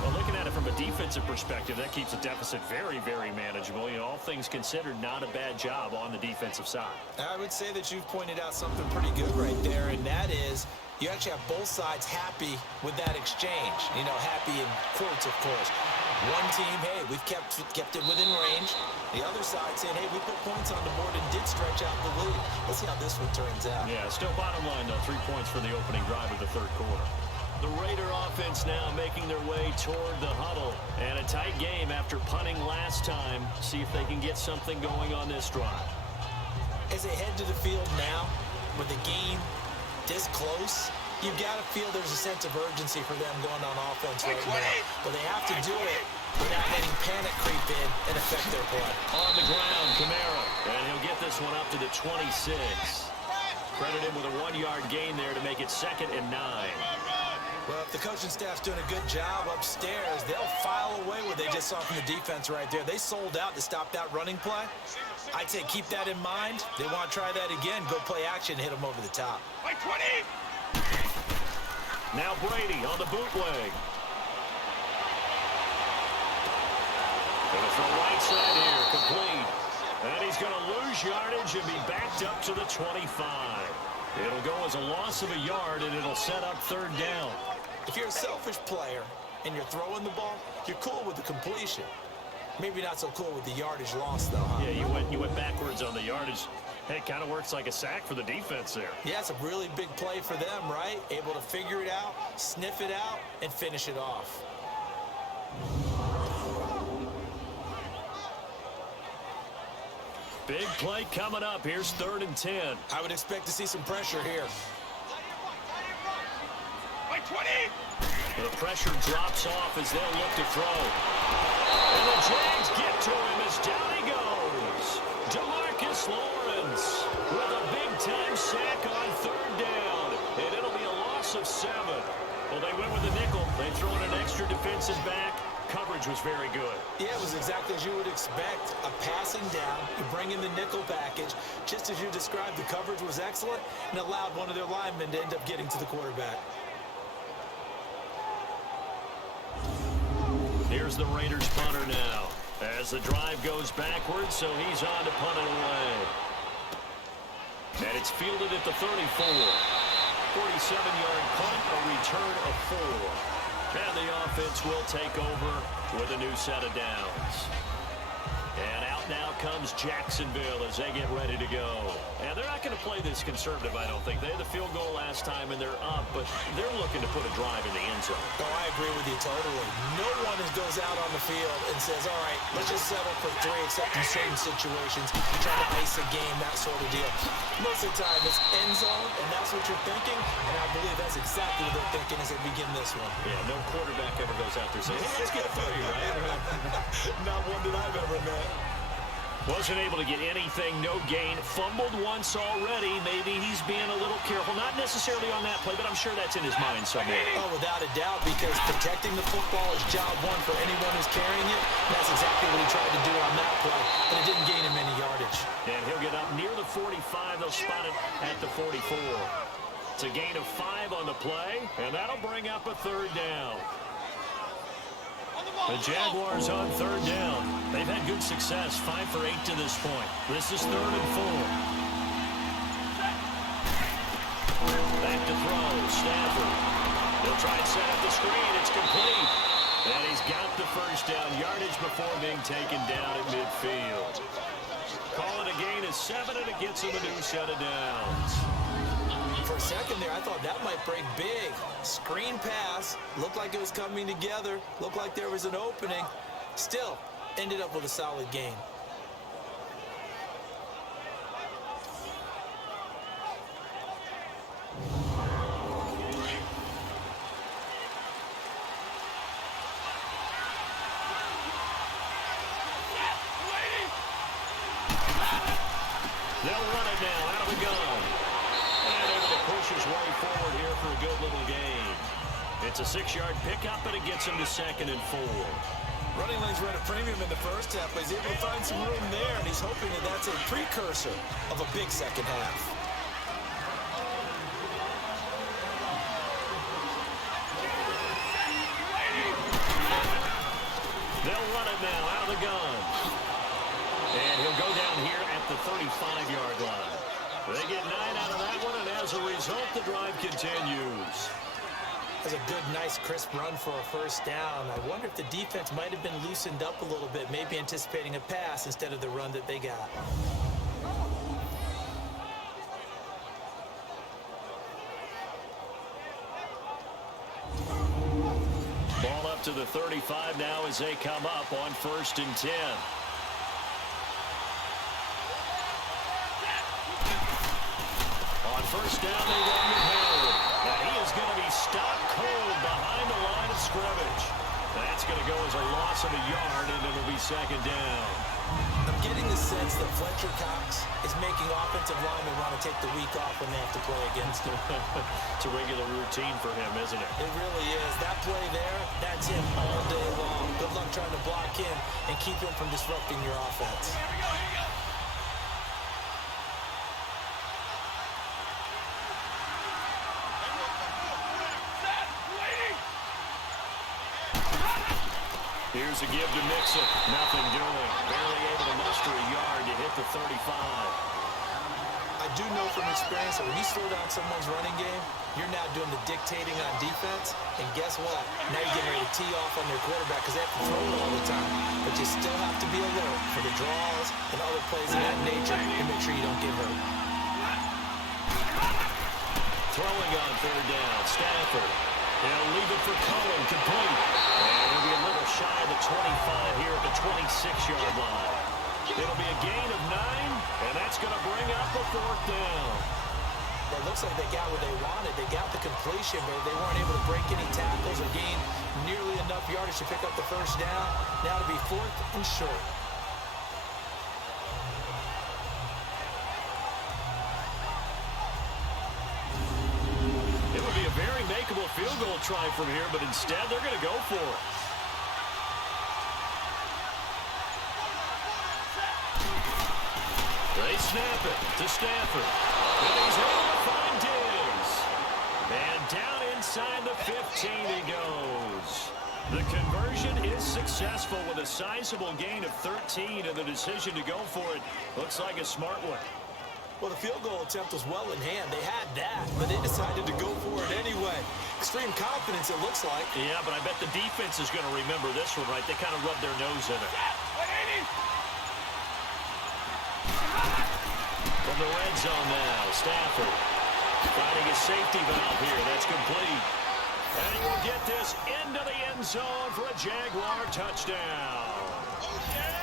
Well, looking at it from a defensive perspective, that keeps the deficit very, very manageable. You know, all things considered, not a bad job on the defensive side. I would say that you've pointed out something pretty good right there, and that is you actually have both sides happy with that exchange. You know, happy in quotes, of course. One team, hey, we've kept it within range. The other side saying, hey, we put points on the board and did stretch out the lead. Let's see how this one turns out. Yeah, still bottom line, though, 3 points for the opening drive of the 3rd quarter. The Raider offense now making their way toward the huddle. And a tight game after punting last time. See if they can get something going on this drive. As they head to the field now, with the game this close, you've got to feel there's a sense of urgency for them going on offense right now. But they have to do it without letting panic creep in and affect their play. On the ground, Kamara. And he'll get this one up to the 26. Credit him with a 1-yard gain there to make it 2nd and 9. Well, if the coaching staff's doing a good job upstairs, they'll file away what they just saw from the defense right there. They sold out to stop that running play. I'd say keep that in mind. They want to try that again. Go play action, hit them over the top. Like 20. Now Brady on the bootleg. Going to throw right side here, complete. And he's going to lose yardage and be backed up to the 25. It'll go as a loss of a yard, and it'll set up 3rd down. If you're a selfish player and you're throwing the ball, you're cool with the completion. Maybe not so cool with the yardage loss, though, huh? Yeah, you went backwards on the yardage. Hey, it kind of works like a sack for the defense there. Yeah, it's a really big play for them, right? Able to figure it out, sniff it out, and finish it off. Big play coming up. Here's 3rd and 10. I would expect to see some pressure here. Like 20. The pressure drops off as they'll look to throw. And the Jags get to him as down he goes. DeMarcus Lawrence with a big-time sack on 3rd down. And it'll be a loss of 7. Well, they went with the nickel. They threw in an extra defensive back. Coverage was very good. Yeah, it was exactly as you would expect. A passing down, you bring in the nickel package. Just as you described, the coverage was excellent and allowed one of their linemen to end up getting to the quarterback. Here's the Raiders punter now. As the drive goes backwards, so he's on to punt it away. And it's fielded at the 34. 47-yard punt, a return of 4. And the offense will take over with a new set of downs. And out now comes Jacksonville as they get ready to go. And they're not going to play this conservative, I don't think. They had the field goal last time, and they're up, but they're looking to put a drive in the end zone. Oh, I agree with you totally. No one goes out on the field and says, all right, let's just settle for 3, except in certain situations, try to ice a game, that sort of deal. Most of the time, it's end zone, and that's what you're thinking, and I believe that's exactly what they're thinking as they begin this one. Yeah, no quarterback ever goes out there saying, hey, let's get 3, right? Not one that I've ever met. Wasn't able to get anything, no gain. Fumbled once already. Maybe he's being a little careful. Not necessarily on that play, but I'm sure that's in his mind somewhere. Oh, without a doubt, because protecting the football is job one for anyone who's carrying it. That's exactly what he tried to do on that play, but it didn't gain him any yardage. And he'll get up near the 45. They'll spot it at the 44. It's a gain of 5 on the play, and that'll bring up a 3rd down. The Jaguars on 3rd down. They've had good success, 5 for 8 to this point. This is 3rd and 4. Back to throw, Stafford. They'll try and set up the screen. It's complete. And he's got the first down yardage before being taken down at midfield. Call it a gain of 7, and it gets him a new set of downs. For a second there, I thought that might break big. Screen pass. Looked like it was coming together. Looked like there was an opening. Still, ended up with a solid gain. They'll run it now out of the gun. And able to push his way forward here for a good little gain. It's a 6-yard pickup, and it gets him to 2nd and 4. Running lanes run a premium in the first half, but he's able to find some room there, and he's hoping that that's a precursor of a big second half. They'll run it now out of the gun. And he'll go down here at the 35-yard line. They get 9 out of that one, and as a result, the drive continues. That's a good, nice, crisp run for a first down. I wonder if the defense might have been loosened up a little bit, maybe anticipating a pass instead of the run that they got. Ball up to the 35 now as they come up on 1st and 10. On 1st down, they run with Howard. Now he is going to be stopped cold behind the line of scrimmage. That's going to go as a loss of a yard, and it'll be 2nd down. I'm getting the sense that Fletcher Cox is making offensive linemen want to take the week off when they have to play against him. It's a regular routine for him, isn't it? It really is. That play there, that's him all day long. Good luck trying to block him and keep him from disrupting your offense. Here we go, here we go. Here's a give to Mixon. Nothing doing. Barely able to muster a yard to hit the 35. I do know from experience that when you slow down someone's running game, you're now doing the dictating on defense. And guess what? Now you're getting ready to tee off on their quarterback because they have to throw it all the time. But you still have to be alert for the draws and other plays of that nature to make sure you don't get hurt. Throwing on 3rd down. Stafford. He'll leave it for Cohen. Complete. And it'll be a little shy of the 25 here at the 26-yard line. It'll be a gain of 9, and that's going to bring up a 4th down. Well, it looks like they got what they wanted. They got the completion, but they weren't able to break any tackles or gain nearly enough yardage to pick up the first down. Now it'll be 4th and short. It would be a very makeable field goal try from here, but instead they're going to go for it. They snap it to Stafford. And he's able to find Diggs. And down inside the 15 he goes. The conversion is successful with a sizable gain of 13, and the decision to go for it looks like a smart one. Well, the field goal attempt was well in hand. They had that, but they decided to go for it anyway. Extreme confidence, it looks like. Yeah, but I bet the defense is going to remember this one, right? They kind of rubbed their nose in it. From the red zone now, Stafford finding his safety valve here. That's complete. And he will get this into the end zone for a Jaguar touchdown.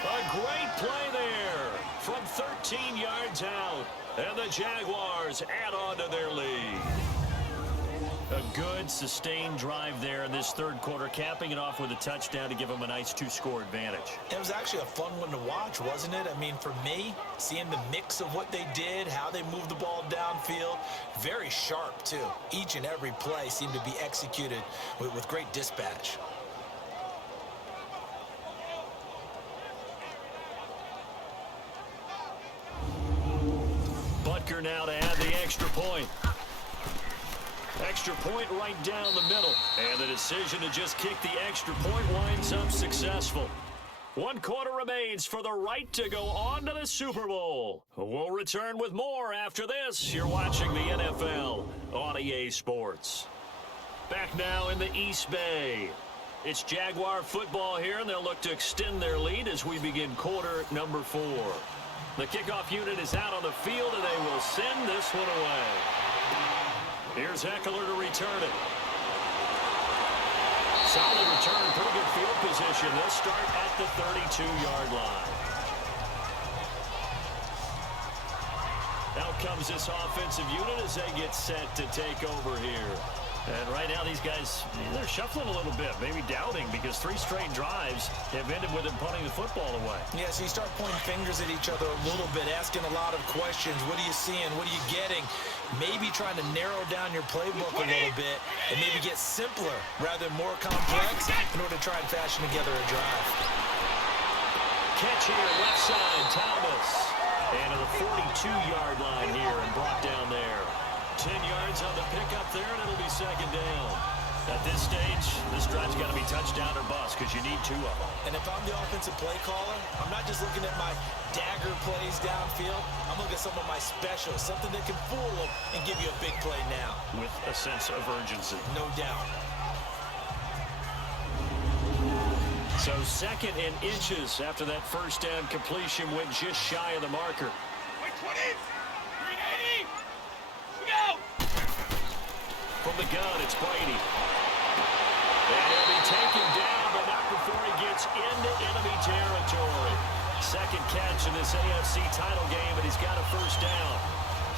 A great play there from 13 yards out. And the Jaguars add on to their lead. A good, sustained drive there in this third quarter, capping it off with a touchdown to give them a nice 2-score advantage. It was actually a fun one to watch, wasn't it? I mean, for me, seeing the mix of what they did, how they moved the ball downfield, very sharp, too. Each and every play seemed to be executed with great dispatch. Butker now to add the extra point. Extra point right down the middle. And the decision to just kick the extra point winds up successful. 1 quarter remains for the right to go on to the Super Bowl. We'll return with more after this. You're watching the NFL on EA Sports. Back now in the East Bay. It's Jaguar football here, and they'll look to extend their lead as we begin quarter number 4. The kickoff unit is out on the field, and they will send this one away. Here's Eckler to return it. Solid return, pretty good field position. They'll start at the 32-yard line. Out comes this offensive unit as they get set to take over here. And right now these guys, they're shuffling a little bit, maybe doubting, because 3 straight drives have ended with them punting the football away. Yeah, so you start pointing fingers at each other a little bit, asking a lot of questions. What are you seeing? What are you getting? Maybe trying to narrow down your playbook a little bit and maybe get simpler rather than more complex in order to try and fashion together a drive. Catch here, left side, Thomas. And to the 42-yard line here and brought down there. 10 yards on the pickup there, and it'll be second down. At this stage, this drive's got to be touchdown or bust because you need 2 of them. And if I'm the offensive play caller, I'm not just looking at my dagger plays downfield. I'm looking at some of my specials, something that can fool them and give you a big play now. With a sense of urgency. No doubt. So second and inches after that first down completion went just shy of the marker. 20, 380, go! From the gun, it's Brady. And he'll be taken down, but not before he gets into enemy territory. Second catch in this AFC title game, and he's got a first down.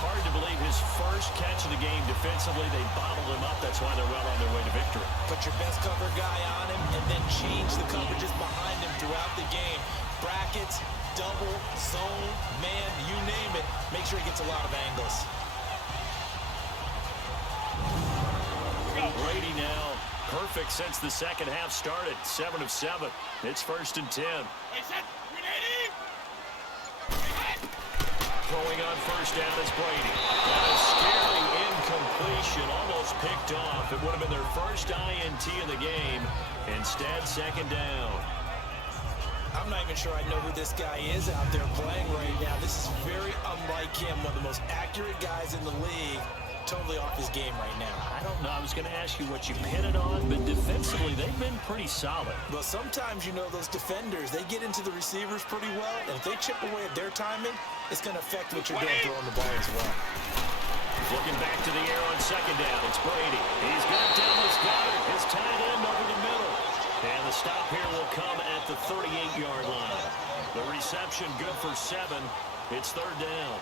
Hard to believe his first catch of the game defensively. They bottled him up. That's why they're well on their way to victory. Put your best cover guy on him and then change the coverages behind him throughout the game. Brackets, double, zone, man, you name it. Make sure he gets a lot of angles. Brady now perfect since the second half started. 7 of 7. It's 1st and 10. Throwing on first down is Brady. And a scary incompletion, almost picked off. It would have been their first INT of the game. Instead, second down. I'm not even sure I know who this guy is out there playing right now. This is very unlike him, one of the most accurate guys in the league. Totally off his game right now. I don't know. I was going to ask you what you pin it on, but defensively, they've been pretty solid. Well, sometimes, you know, those defenders, they get into the receivers pretty well, and if they chip away at their timing, it's going to affect what you're doing throwing the ball as well. Looking back to the air on second down, it's Brady. He's got Dallas Goedert, his tight end over the middle. And the stop here will come at the 38-yard line. The reception good for 7. It's third down.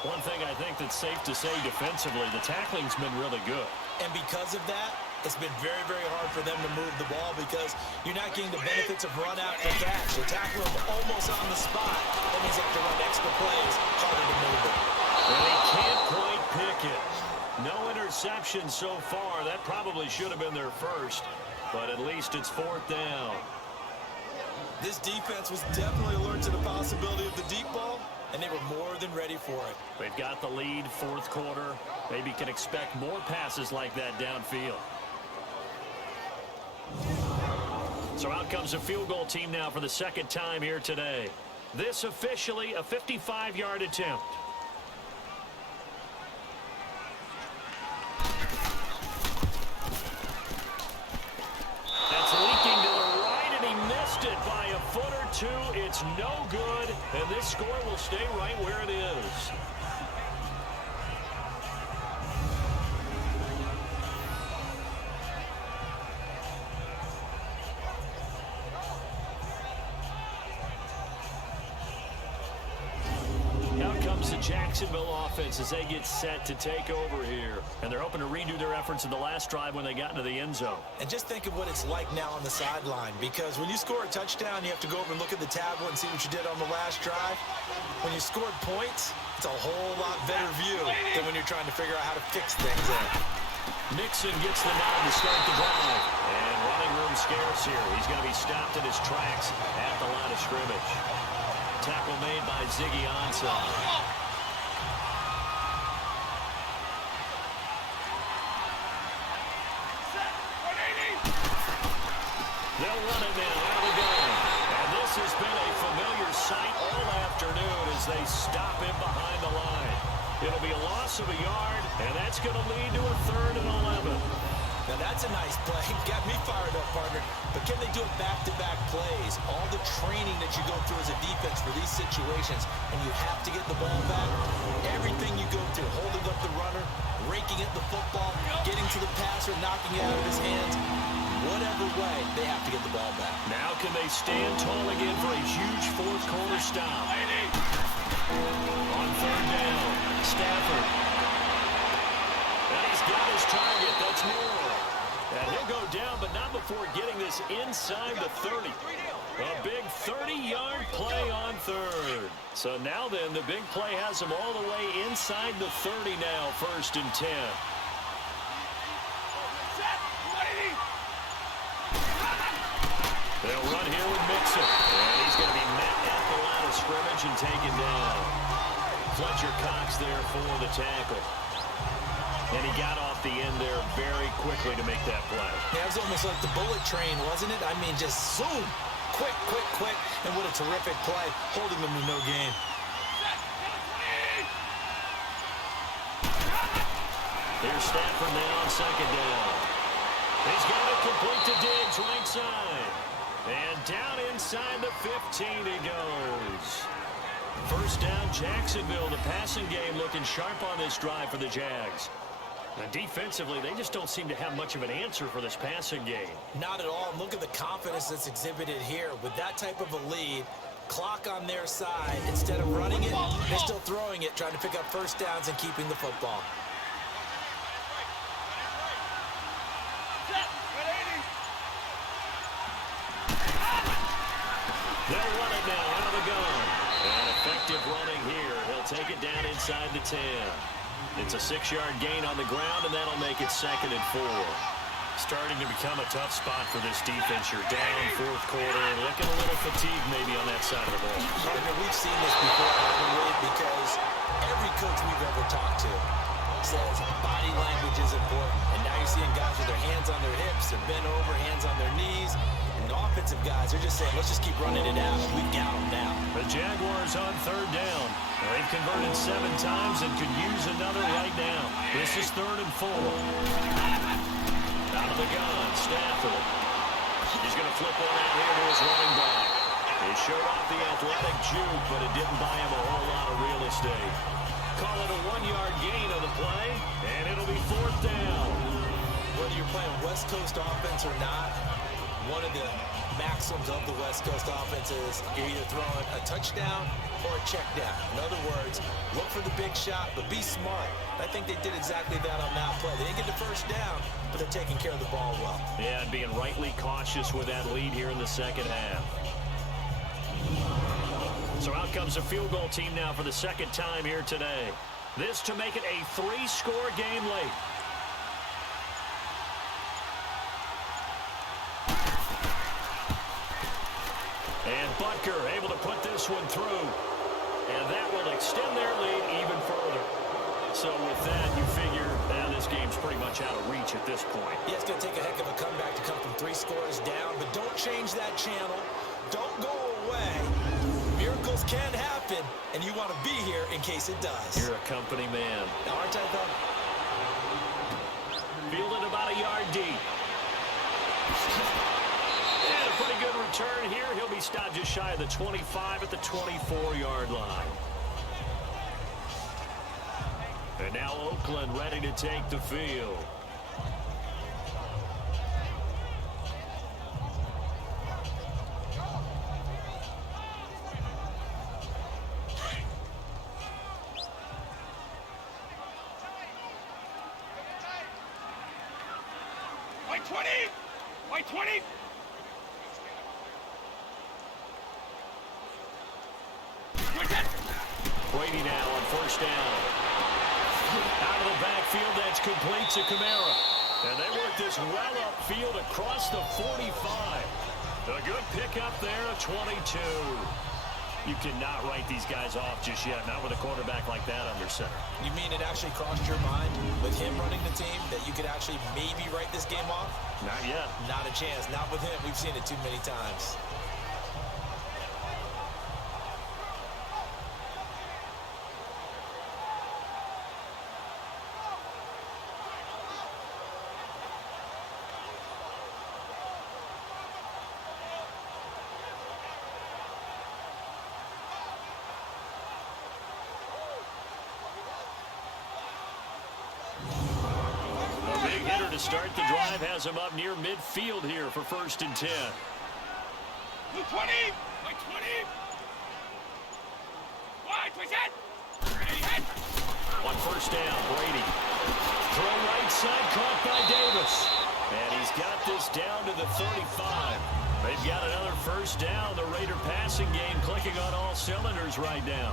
One thing I think that's safe to say defensively, the tackling's been really good. And because of that, it's been very, very hard for them to move the ball because you're not getting the benefits of run after catch. They tackle him almost on the spot. That means they have to run extra plays, harder to move it. Well, they can't quite pick it. No interception so far. That probably should have been their first, but at least it's 4th down. This defense was definitely alert to the possibility of the deep ball, and they were more than ready for it. They've got the lead, 4th quarter. Maybe can expect more passes like that downfield. So out comes a field goal team now for the second time here today. This officially a 55-yard attempt. It's no good, and this score will stay right where it is. The Jacksonville offense as they get set to take over here. And they're hoping to redo their efforts in the last drive when they got into the end zone. And just think of what it's like now on the sideline, because when you score a touchdown, you have to go over and look at the tablet and see what you did on the last drive. When you scored points, it's a whole lot better view than when you're trying to figure out how to fix things in. Mixon gets the nod to start the drive. And running room scarce here. He's going to be stopped in his tracks at the line of scrimmage. Tackle made by Ziggy Ansah. They'll run it now out of the gun. And this has been a familiar sight all afternoon as they stop him behind the line. It'll be a loss of a yard, and that's going to lead to a 3rd and 11. Now that's a nice play. Got me fired up, partner. But can they do it back-to-back plays? All the training that you go through as a defense for these situations, and you have to get the ball back. Everything you go through, holding up the runner, raking at the football, getting to the passer, knocking it out of his hands. Whatever way, they have to get the ball back. Now can they stand tall again for a huge fourth-quarter stop? On 3rd down, Stafford. And he's got his target. That's more. And he'll go down, but not before getting this inside the 30. A big 30-yard play on 3rd. So now then, the big play has him all the way inside the 30 now, 1st and 10. They'll run here with Mixon. And he's going to be met at the line of scrimmage and taken down. Fletcher Cox there for the tackle. And he got off the end there very quickly to make that play. Yeah, it was almost like the bullet train, wasn't it? I mean, just zoom. Quick, quick, quick. And what a terrific play, holding them to no gain. Here's Stafford now on 2nd down. He's got it complete to Diggs, right side. And down inside the 15 he goes. 1st down, Jacksonville. The passing game looking sharp on this drive for the Jags. And defensively, they just don't seem to have much of an answer for this passing game. Not at all. Look at the confidence that's exhibited here. With that type of a lead, clock on their side, instead of running it, they're still throwing it, trying to pick up 1st downs and keeping the football. They'll run it now out of the gun. And effective running here. He'll take it down inside the 10. It's a 6-yard gain on the ground, and that'll make it 2nd and 4. Starting to become a tough spot for this defense. You're down 4th quarter and looking a little fatigued maybe on that side of the ball. Partner, we've seen this before, haven't we? Because every coach we've ever talked to says body language is important. And now you're seeing guys with their hands on their hips, they're bent over, hands on their knees. And the offensive guys are just saying, let's just keep running it out. We've got them now. The Jaguars on 3rd down. They've converted 7 times and could use another right now. This is 3rd and 4. Out of the gun, Stafford. He's going to flip one out here to his running back. He showed off the athletic juke, but it didn't buy him a whole lot of real estate. Call it a 1-yard gain on the play, and it'll be 4th down. Whether you're playing West Coast offense or not, one of the maxims of the West Coast offense is you're either throwing a touchdown or a check down. In other words, look for the big shot, but be smart. I think they did exactly that on that play. They didn't get the 1st down, but they're taking care of the ball well. Yeah, and being rightly cautious with that lead here in the 2nd half. So out comes a field goal team now for the 2nd time here today. This to make it a 3-score game late. And Butker able to put this one through. And that will extend their lead even further. So with that, you figure now this game's pretty much out of reach at this point. Yeah, it's going to take a heck of a comeback to come from 3 scores down. But don't change that channel. Don't go away. Miracles can happen, and you want to be here in case it does. You're a company man. Now, aren't I, though? Fielded about a yard deep. And a pretty good return here. He'll be stopped just shy of the 25 at the 24-yard line. And now Oakland ready to take the field. White 20! White 20! Brady now on first down. Out of the backfield, that's complete to Kamara. And they work this well upfield across the 45. A good pickup there, a 22. You cannot write these guys off just yet, not with a quarterback like that under center. You mean it actually crossed your mind with him running the team that you could actually maybe write this game off? Not yet. Not a chance. Not with him. We've seen it too many times. Start the drive, has him up near midfield here for 1st and 10. Blue 20! White 20! White, what's that? Hit! On first down, Brady. Throw right side, caught by Davis. And he's got this down to the 35. They've got another first down. The Raider passing game clicking on all cylinders right now.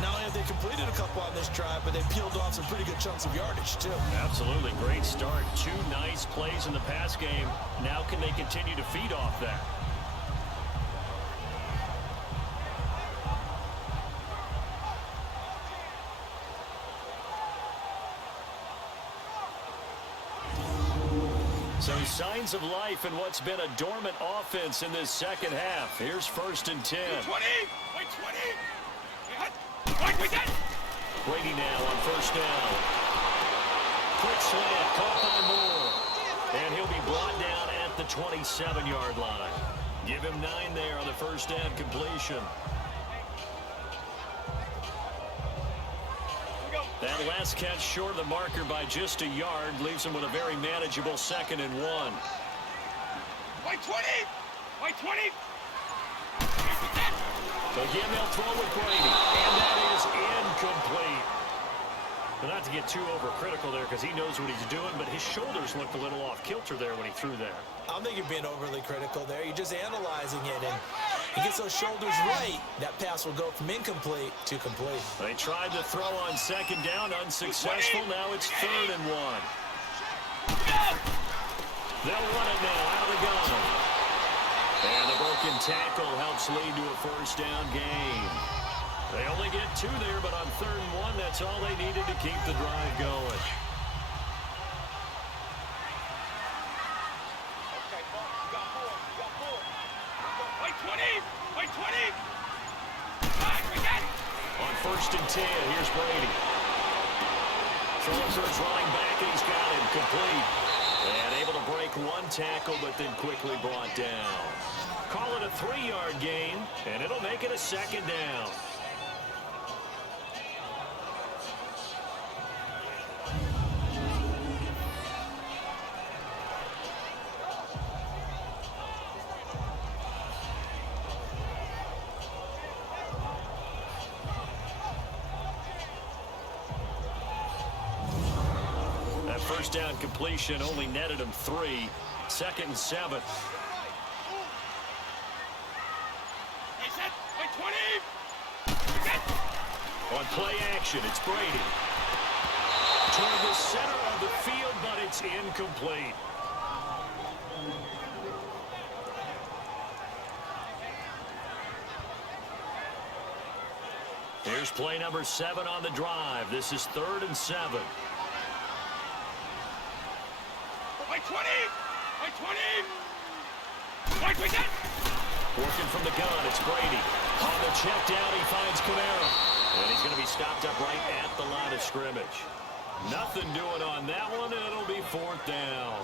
Not only have they completed a couple on this drive, but they peeled off some pretty good chunks of yardage, too. Absolutely. Great start. 2 nice plays in the pass game. Now can they continue to feed off that? So signs of life in what's been a dormant offense in this second half. Here's 1st and 10. Blue 20! White 20! White, what's that? Brady now on first down. Quick slant, caught by Moore. And he'll be brought down at the 27-yard line. Give him 9 there on the first down completion. That last catch short of the marker by just a yard leaves him with a very manageable 2nd and 1. White 20! White 20! Again, they'll throw with Brady, and that is incomplete. But not to get too overcritical there because he knows what he's doing, but his shoulders looked a little off kilter there when he threw there. I don't think you're being overly critical there. You're just analyzing it, and he gets those shoulders right. That pass will go from incomplete to complete. They tried to throw on 2nd down, unsuccessful. Now it's 3rd and 1. They'll run it now out of the gun. And the broken tackle helps lead to a first down gain. They only get 2 there, but on 3rd and 1, that's all they needed to keep the drive going. Okay, you got more. White 20! White 20! On 1st and 10, here's Brady. Throwing for his running back, and he's got him complete. And able to break 1 tackle, but then quickly brought down. Call it a 3-yard gain, and it'll make it a 2nd down. That first down completion only netted him 3. 2nd and 7. On play action, it's Brady. Toward the center of the field, but it's incomplete. Here's play number 7 on the drive. This is 3rd and 7. White 20! White 20! White, we got! Working from the gun, it's Brady. On the check down, he finds Kamara. And he's going to be stopped up right at the line of scrimmage. Nothing doing on that one, and it'll be 4th down.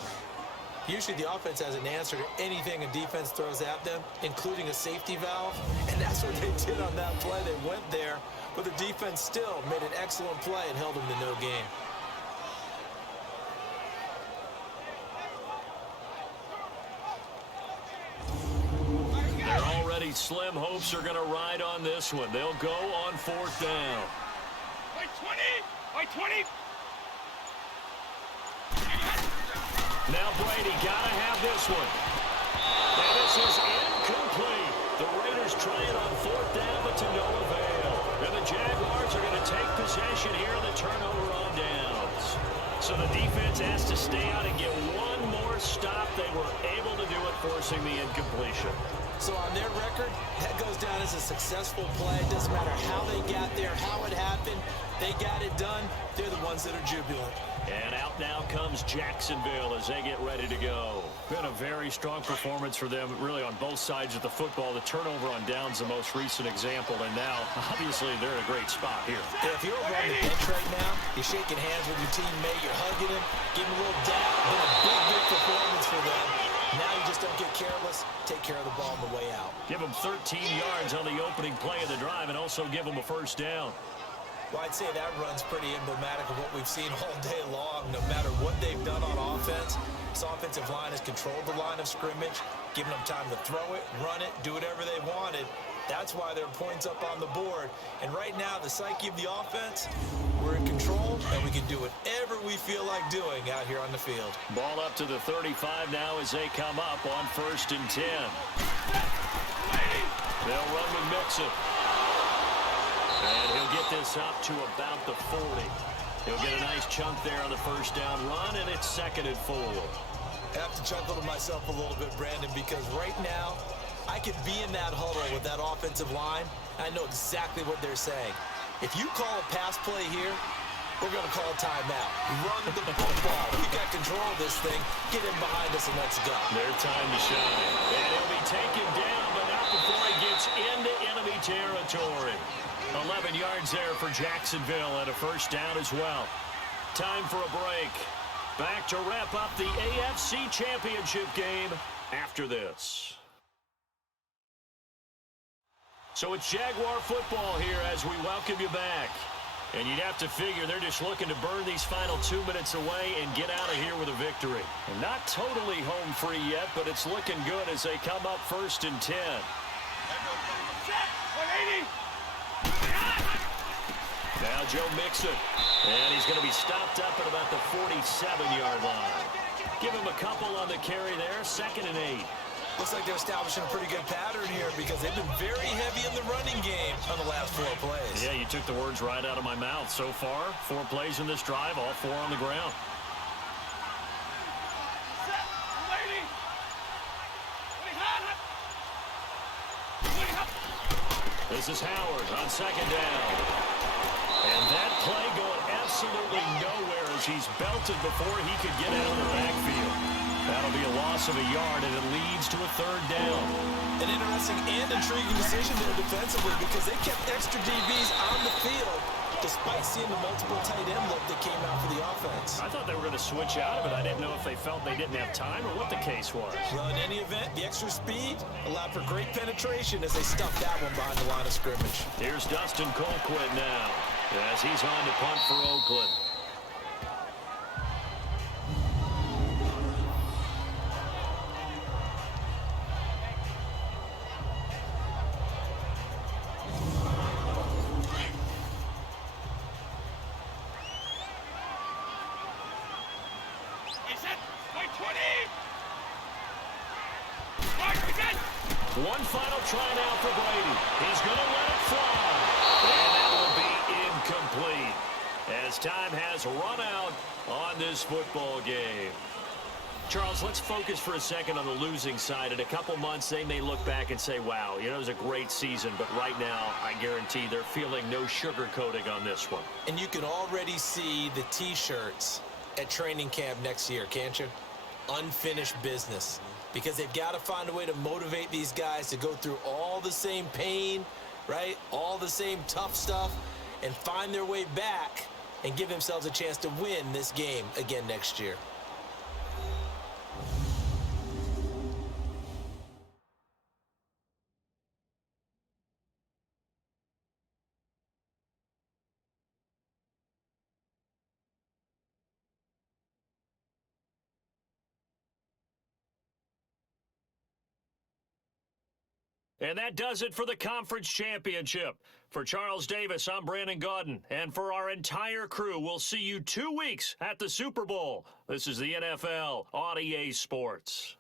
Usually the offense has an answer to anything a defense throws at them, including a safety valve, and that's what they did on that play. They went there, but the defense still made an excellent play and held them to no gain. They're already slim hopes are going to ride on this one. They'll go on 4th down. By 20! By 20! Now Brady got to have this one. And this is incomplete. The Raiders try it on 4th down, but to no avail. And the Jaguars are going to take possession here in the turnover on downs. So the defense has to stay out and get one more stop. They were able to do it, forcing the incompletion. So on their record, that goes down as a successful play. It doesn't matter how they got there, how it happened. They got it done. They're the ones that are jubilant. And out now comes Jacksonville as they get ready to go. Been a very strong performance for them, really, on both sides of the football. The turnover on downs, the most recent example, and now, obviously, they're in a great spot here. Yeah, if you're over on the bench right now, you're shaking hands with your teammate, you're hugging him, giving him a little dap. Been a big, big performance for them. Now you just don't get careless. Take care of the ball on the way out. Give them 13 yards on the opening play of the drive and also give them a first down. Well, I'd say that run's pretty emblematic of what we've seen all day long. No matter what they've done on offense, this offensive line has controlled the line of scrimmage, given them time to throw it, run it, do whatever they wanted. That's why there are points up on the board. And right now, the psyche of the offense, we're in control, and we can do whatever we feel like doing out here on the field. Ball up to the 35 now as they come up on 1st and 10. They'll run with Mixon. And he'll get this up to about the 40. He'll get a nice chunk there on the first down run, and it's 2nd and 4. I have to chuckle to myself a little bit, Brandon, because right now, I could be in that huddle with that offensive line, and I know exactly what they're saying. If you call a pass play here, we're going to call a timeout. Run the football. We got control of this thing. Get in behind us and let's go. Their time to shine. And he'll be taken down, but not before he gets into enemy territory. 11 yards there for Jacksonville and a first down as well. Time for a break. Back to wrap up the AFC Championship game after this. So it's Jaguar football here as we welcome you back. And you'd have to figure they're just looking to burn these final 2 minutes away and get out of here with a victory. And not totally home free yet, but it's looking good as they come up 1st and 10. 180! Now Joe Mixon, and he's going to be stopped up at about the 47-yard line. Give him a couple on the carry there, 2nd and 8. Looks like they're establishing a pretty good pattern here because they've been very heavy in the running game on the last 4 plays. Yeah, you took the words right out of my mouth. So far, 4 plays in this drive, all 4 on the ground. This is Howard on 2nd down. And that play going absolutely nowhere as he's belted before he could get out of the backfield. That'll be a loss of a yard, and it leads to a 3rd down. An interesting and intriguing decision there defensively because they kept extra DBs on the field despite seeing the multiple tight end look that came out for the offense. I thought they were going to switch out of it. I didn't know if they felt they didn't have time or what the case was. Well, in any event, the extra speed allowed for great penetration as they stuffed that one behind the line of scrimmage. Here's Dustin Colquitt now as he's on to punt for Oakland. One final try now for Brady. He's going to let it fly. And that will be incomplete as time has run out on this football game. Charles, let's focus for a second on the losing side. In a couple months, they may look back and say, wow, it was a great season. But right now, I guarantee they're feeling no sugarcoating on this one. And you can already see the T-shirts at training camp next year, can't you? Unfinished business. Because they've got to find a way to motivate these guys to go through all the same pain, right? All the same tough stuff, and find their way back and give themselves a chance to win this game again next year. And that does it for the conference championship. For Charles Davis, I'm Brandon Gaudin. And for our entire crew, we'll see you 2 weeks at the Super Bowl. This is the NFL on EA Sports.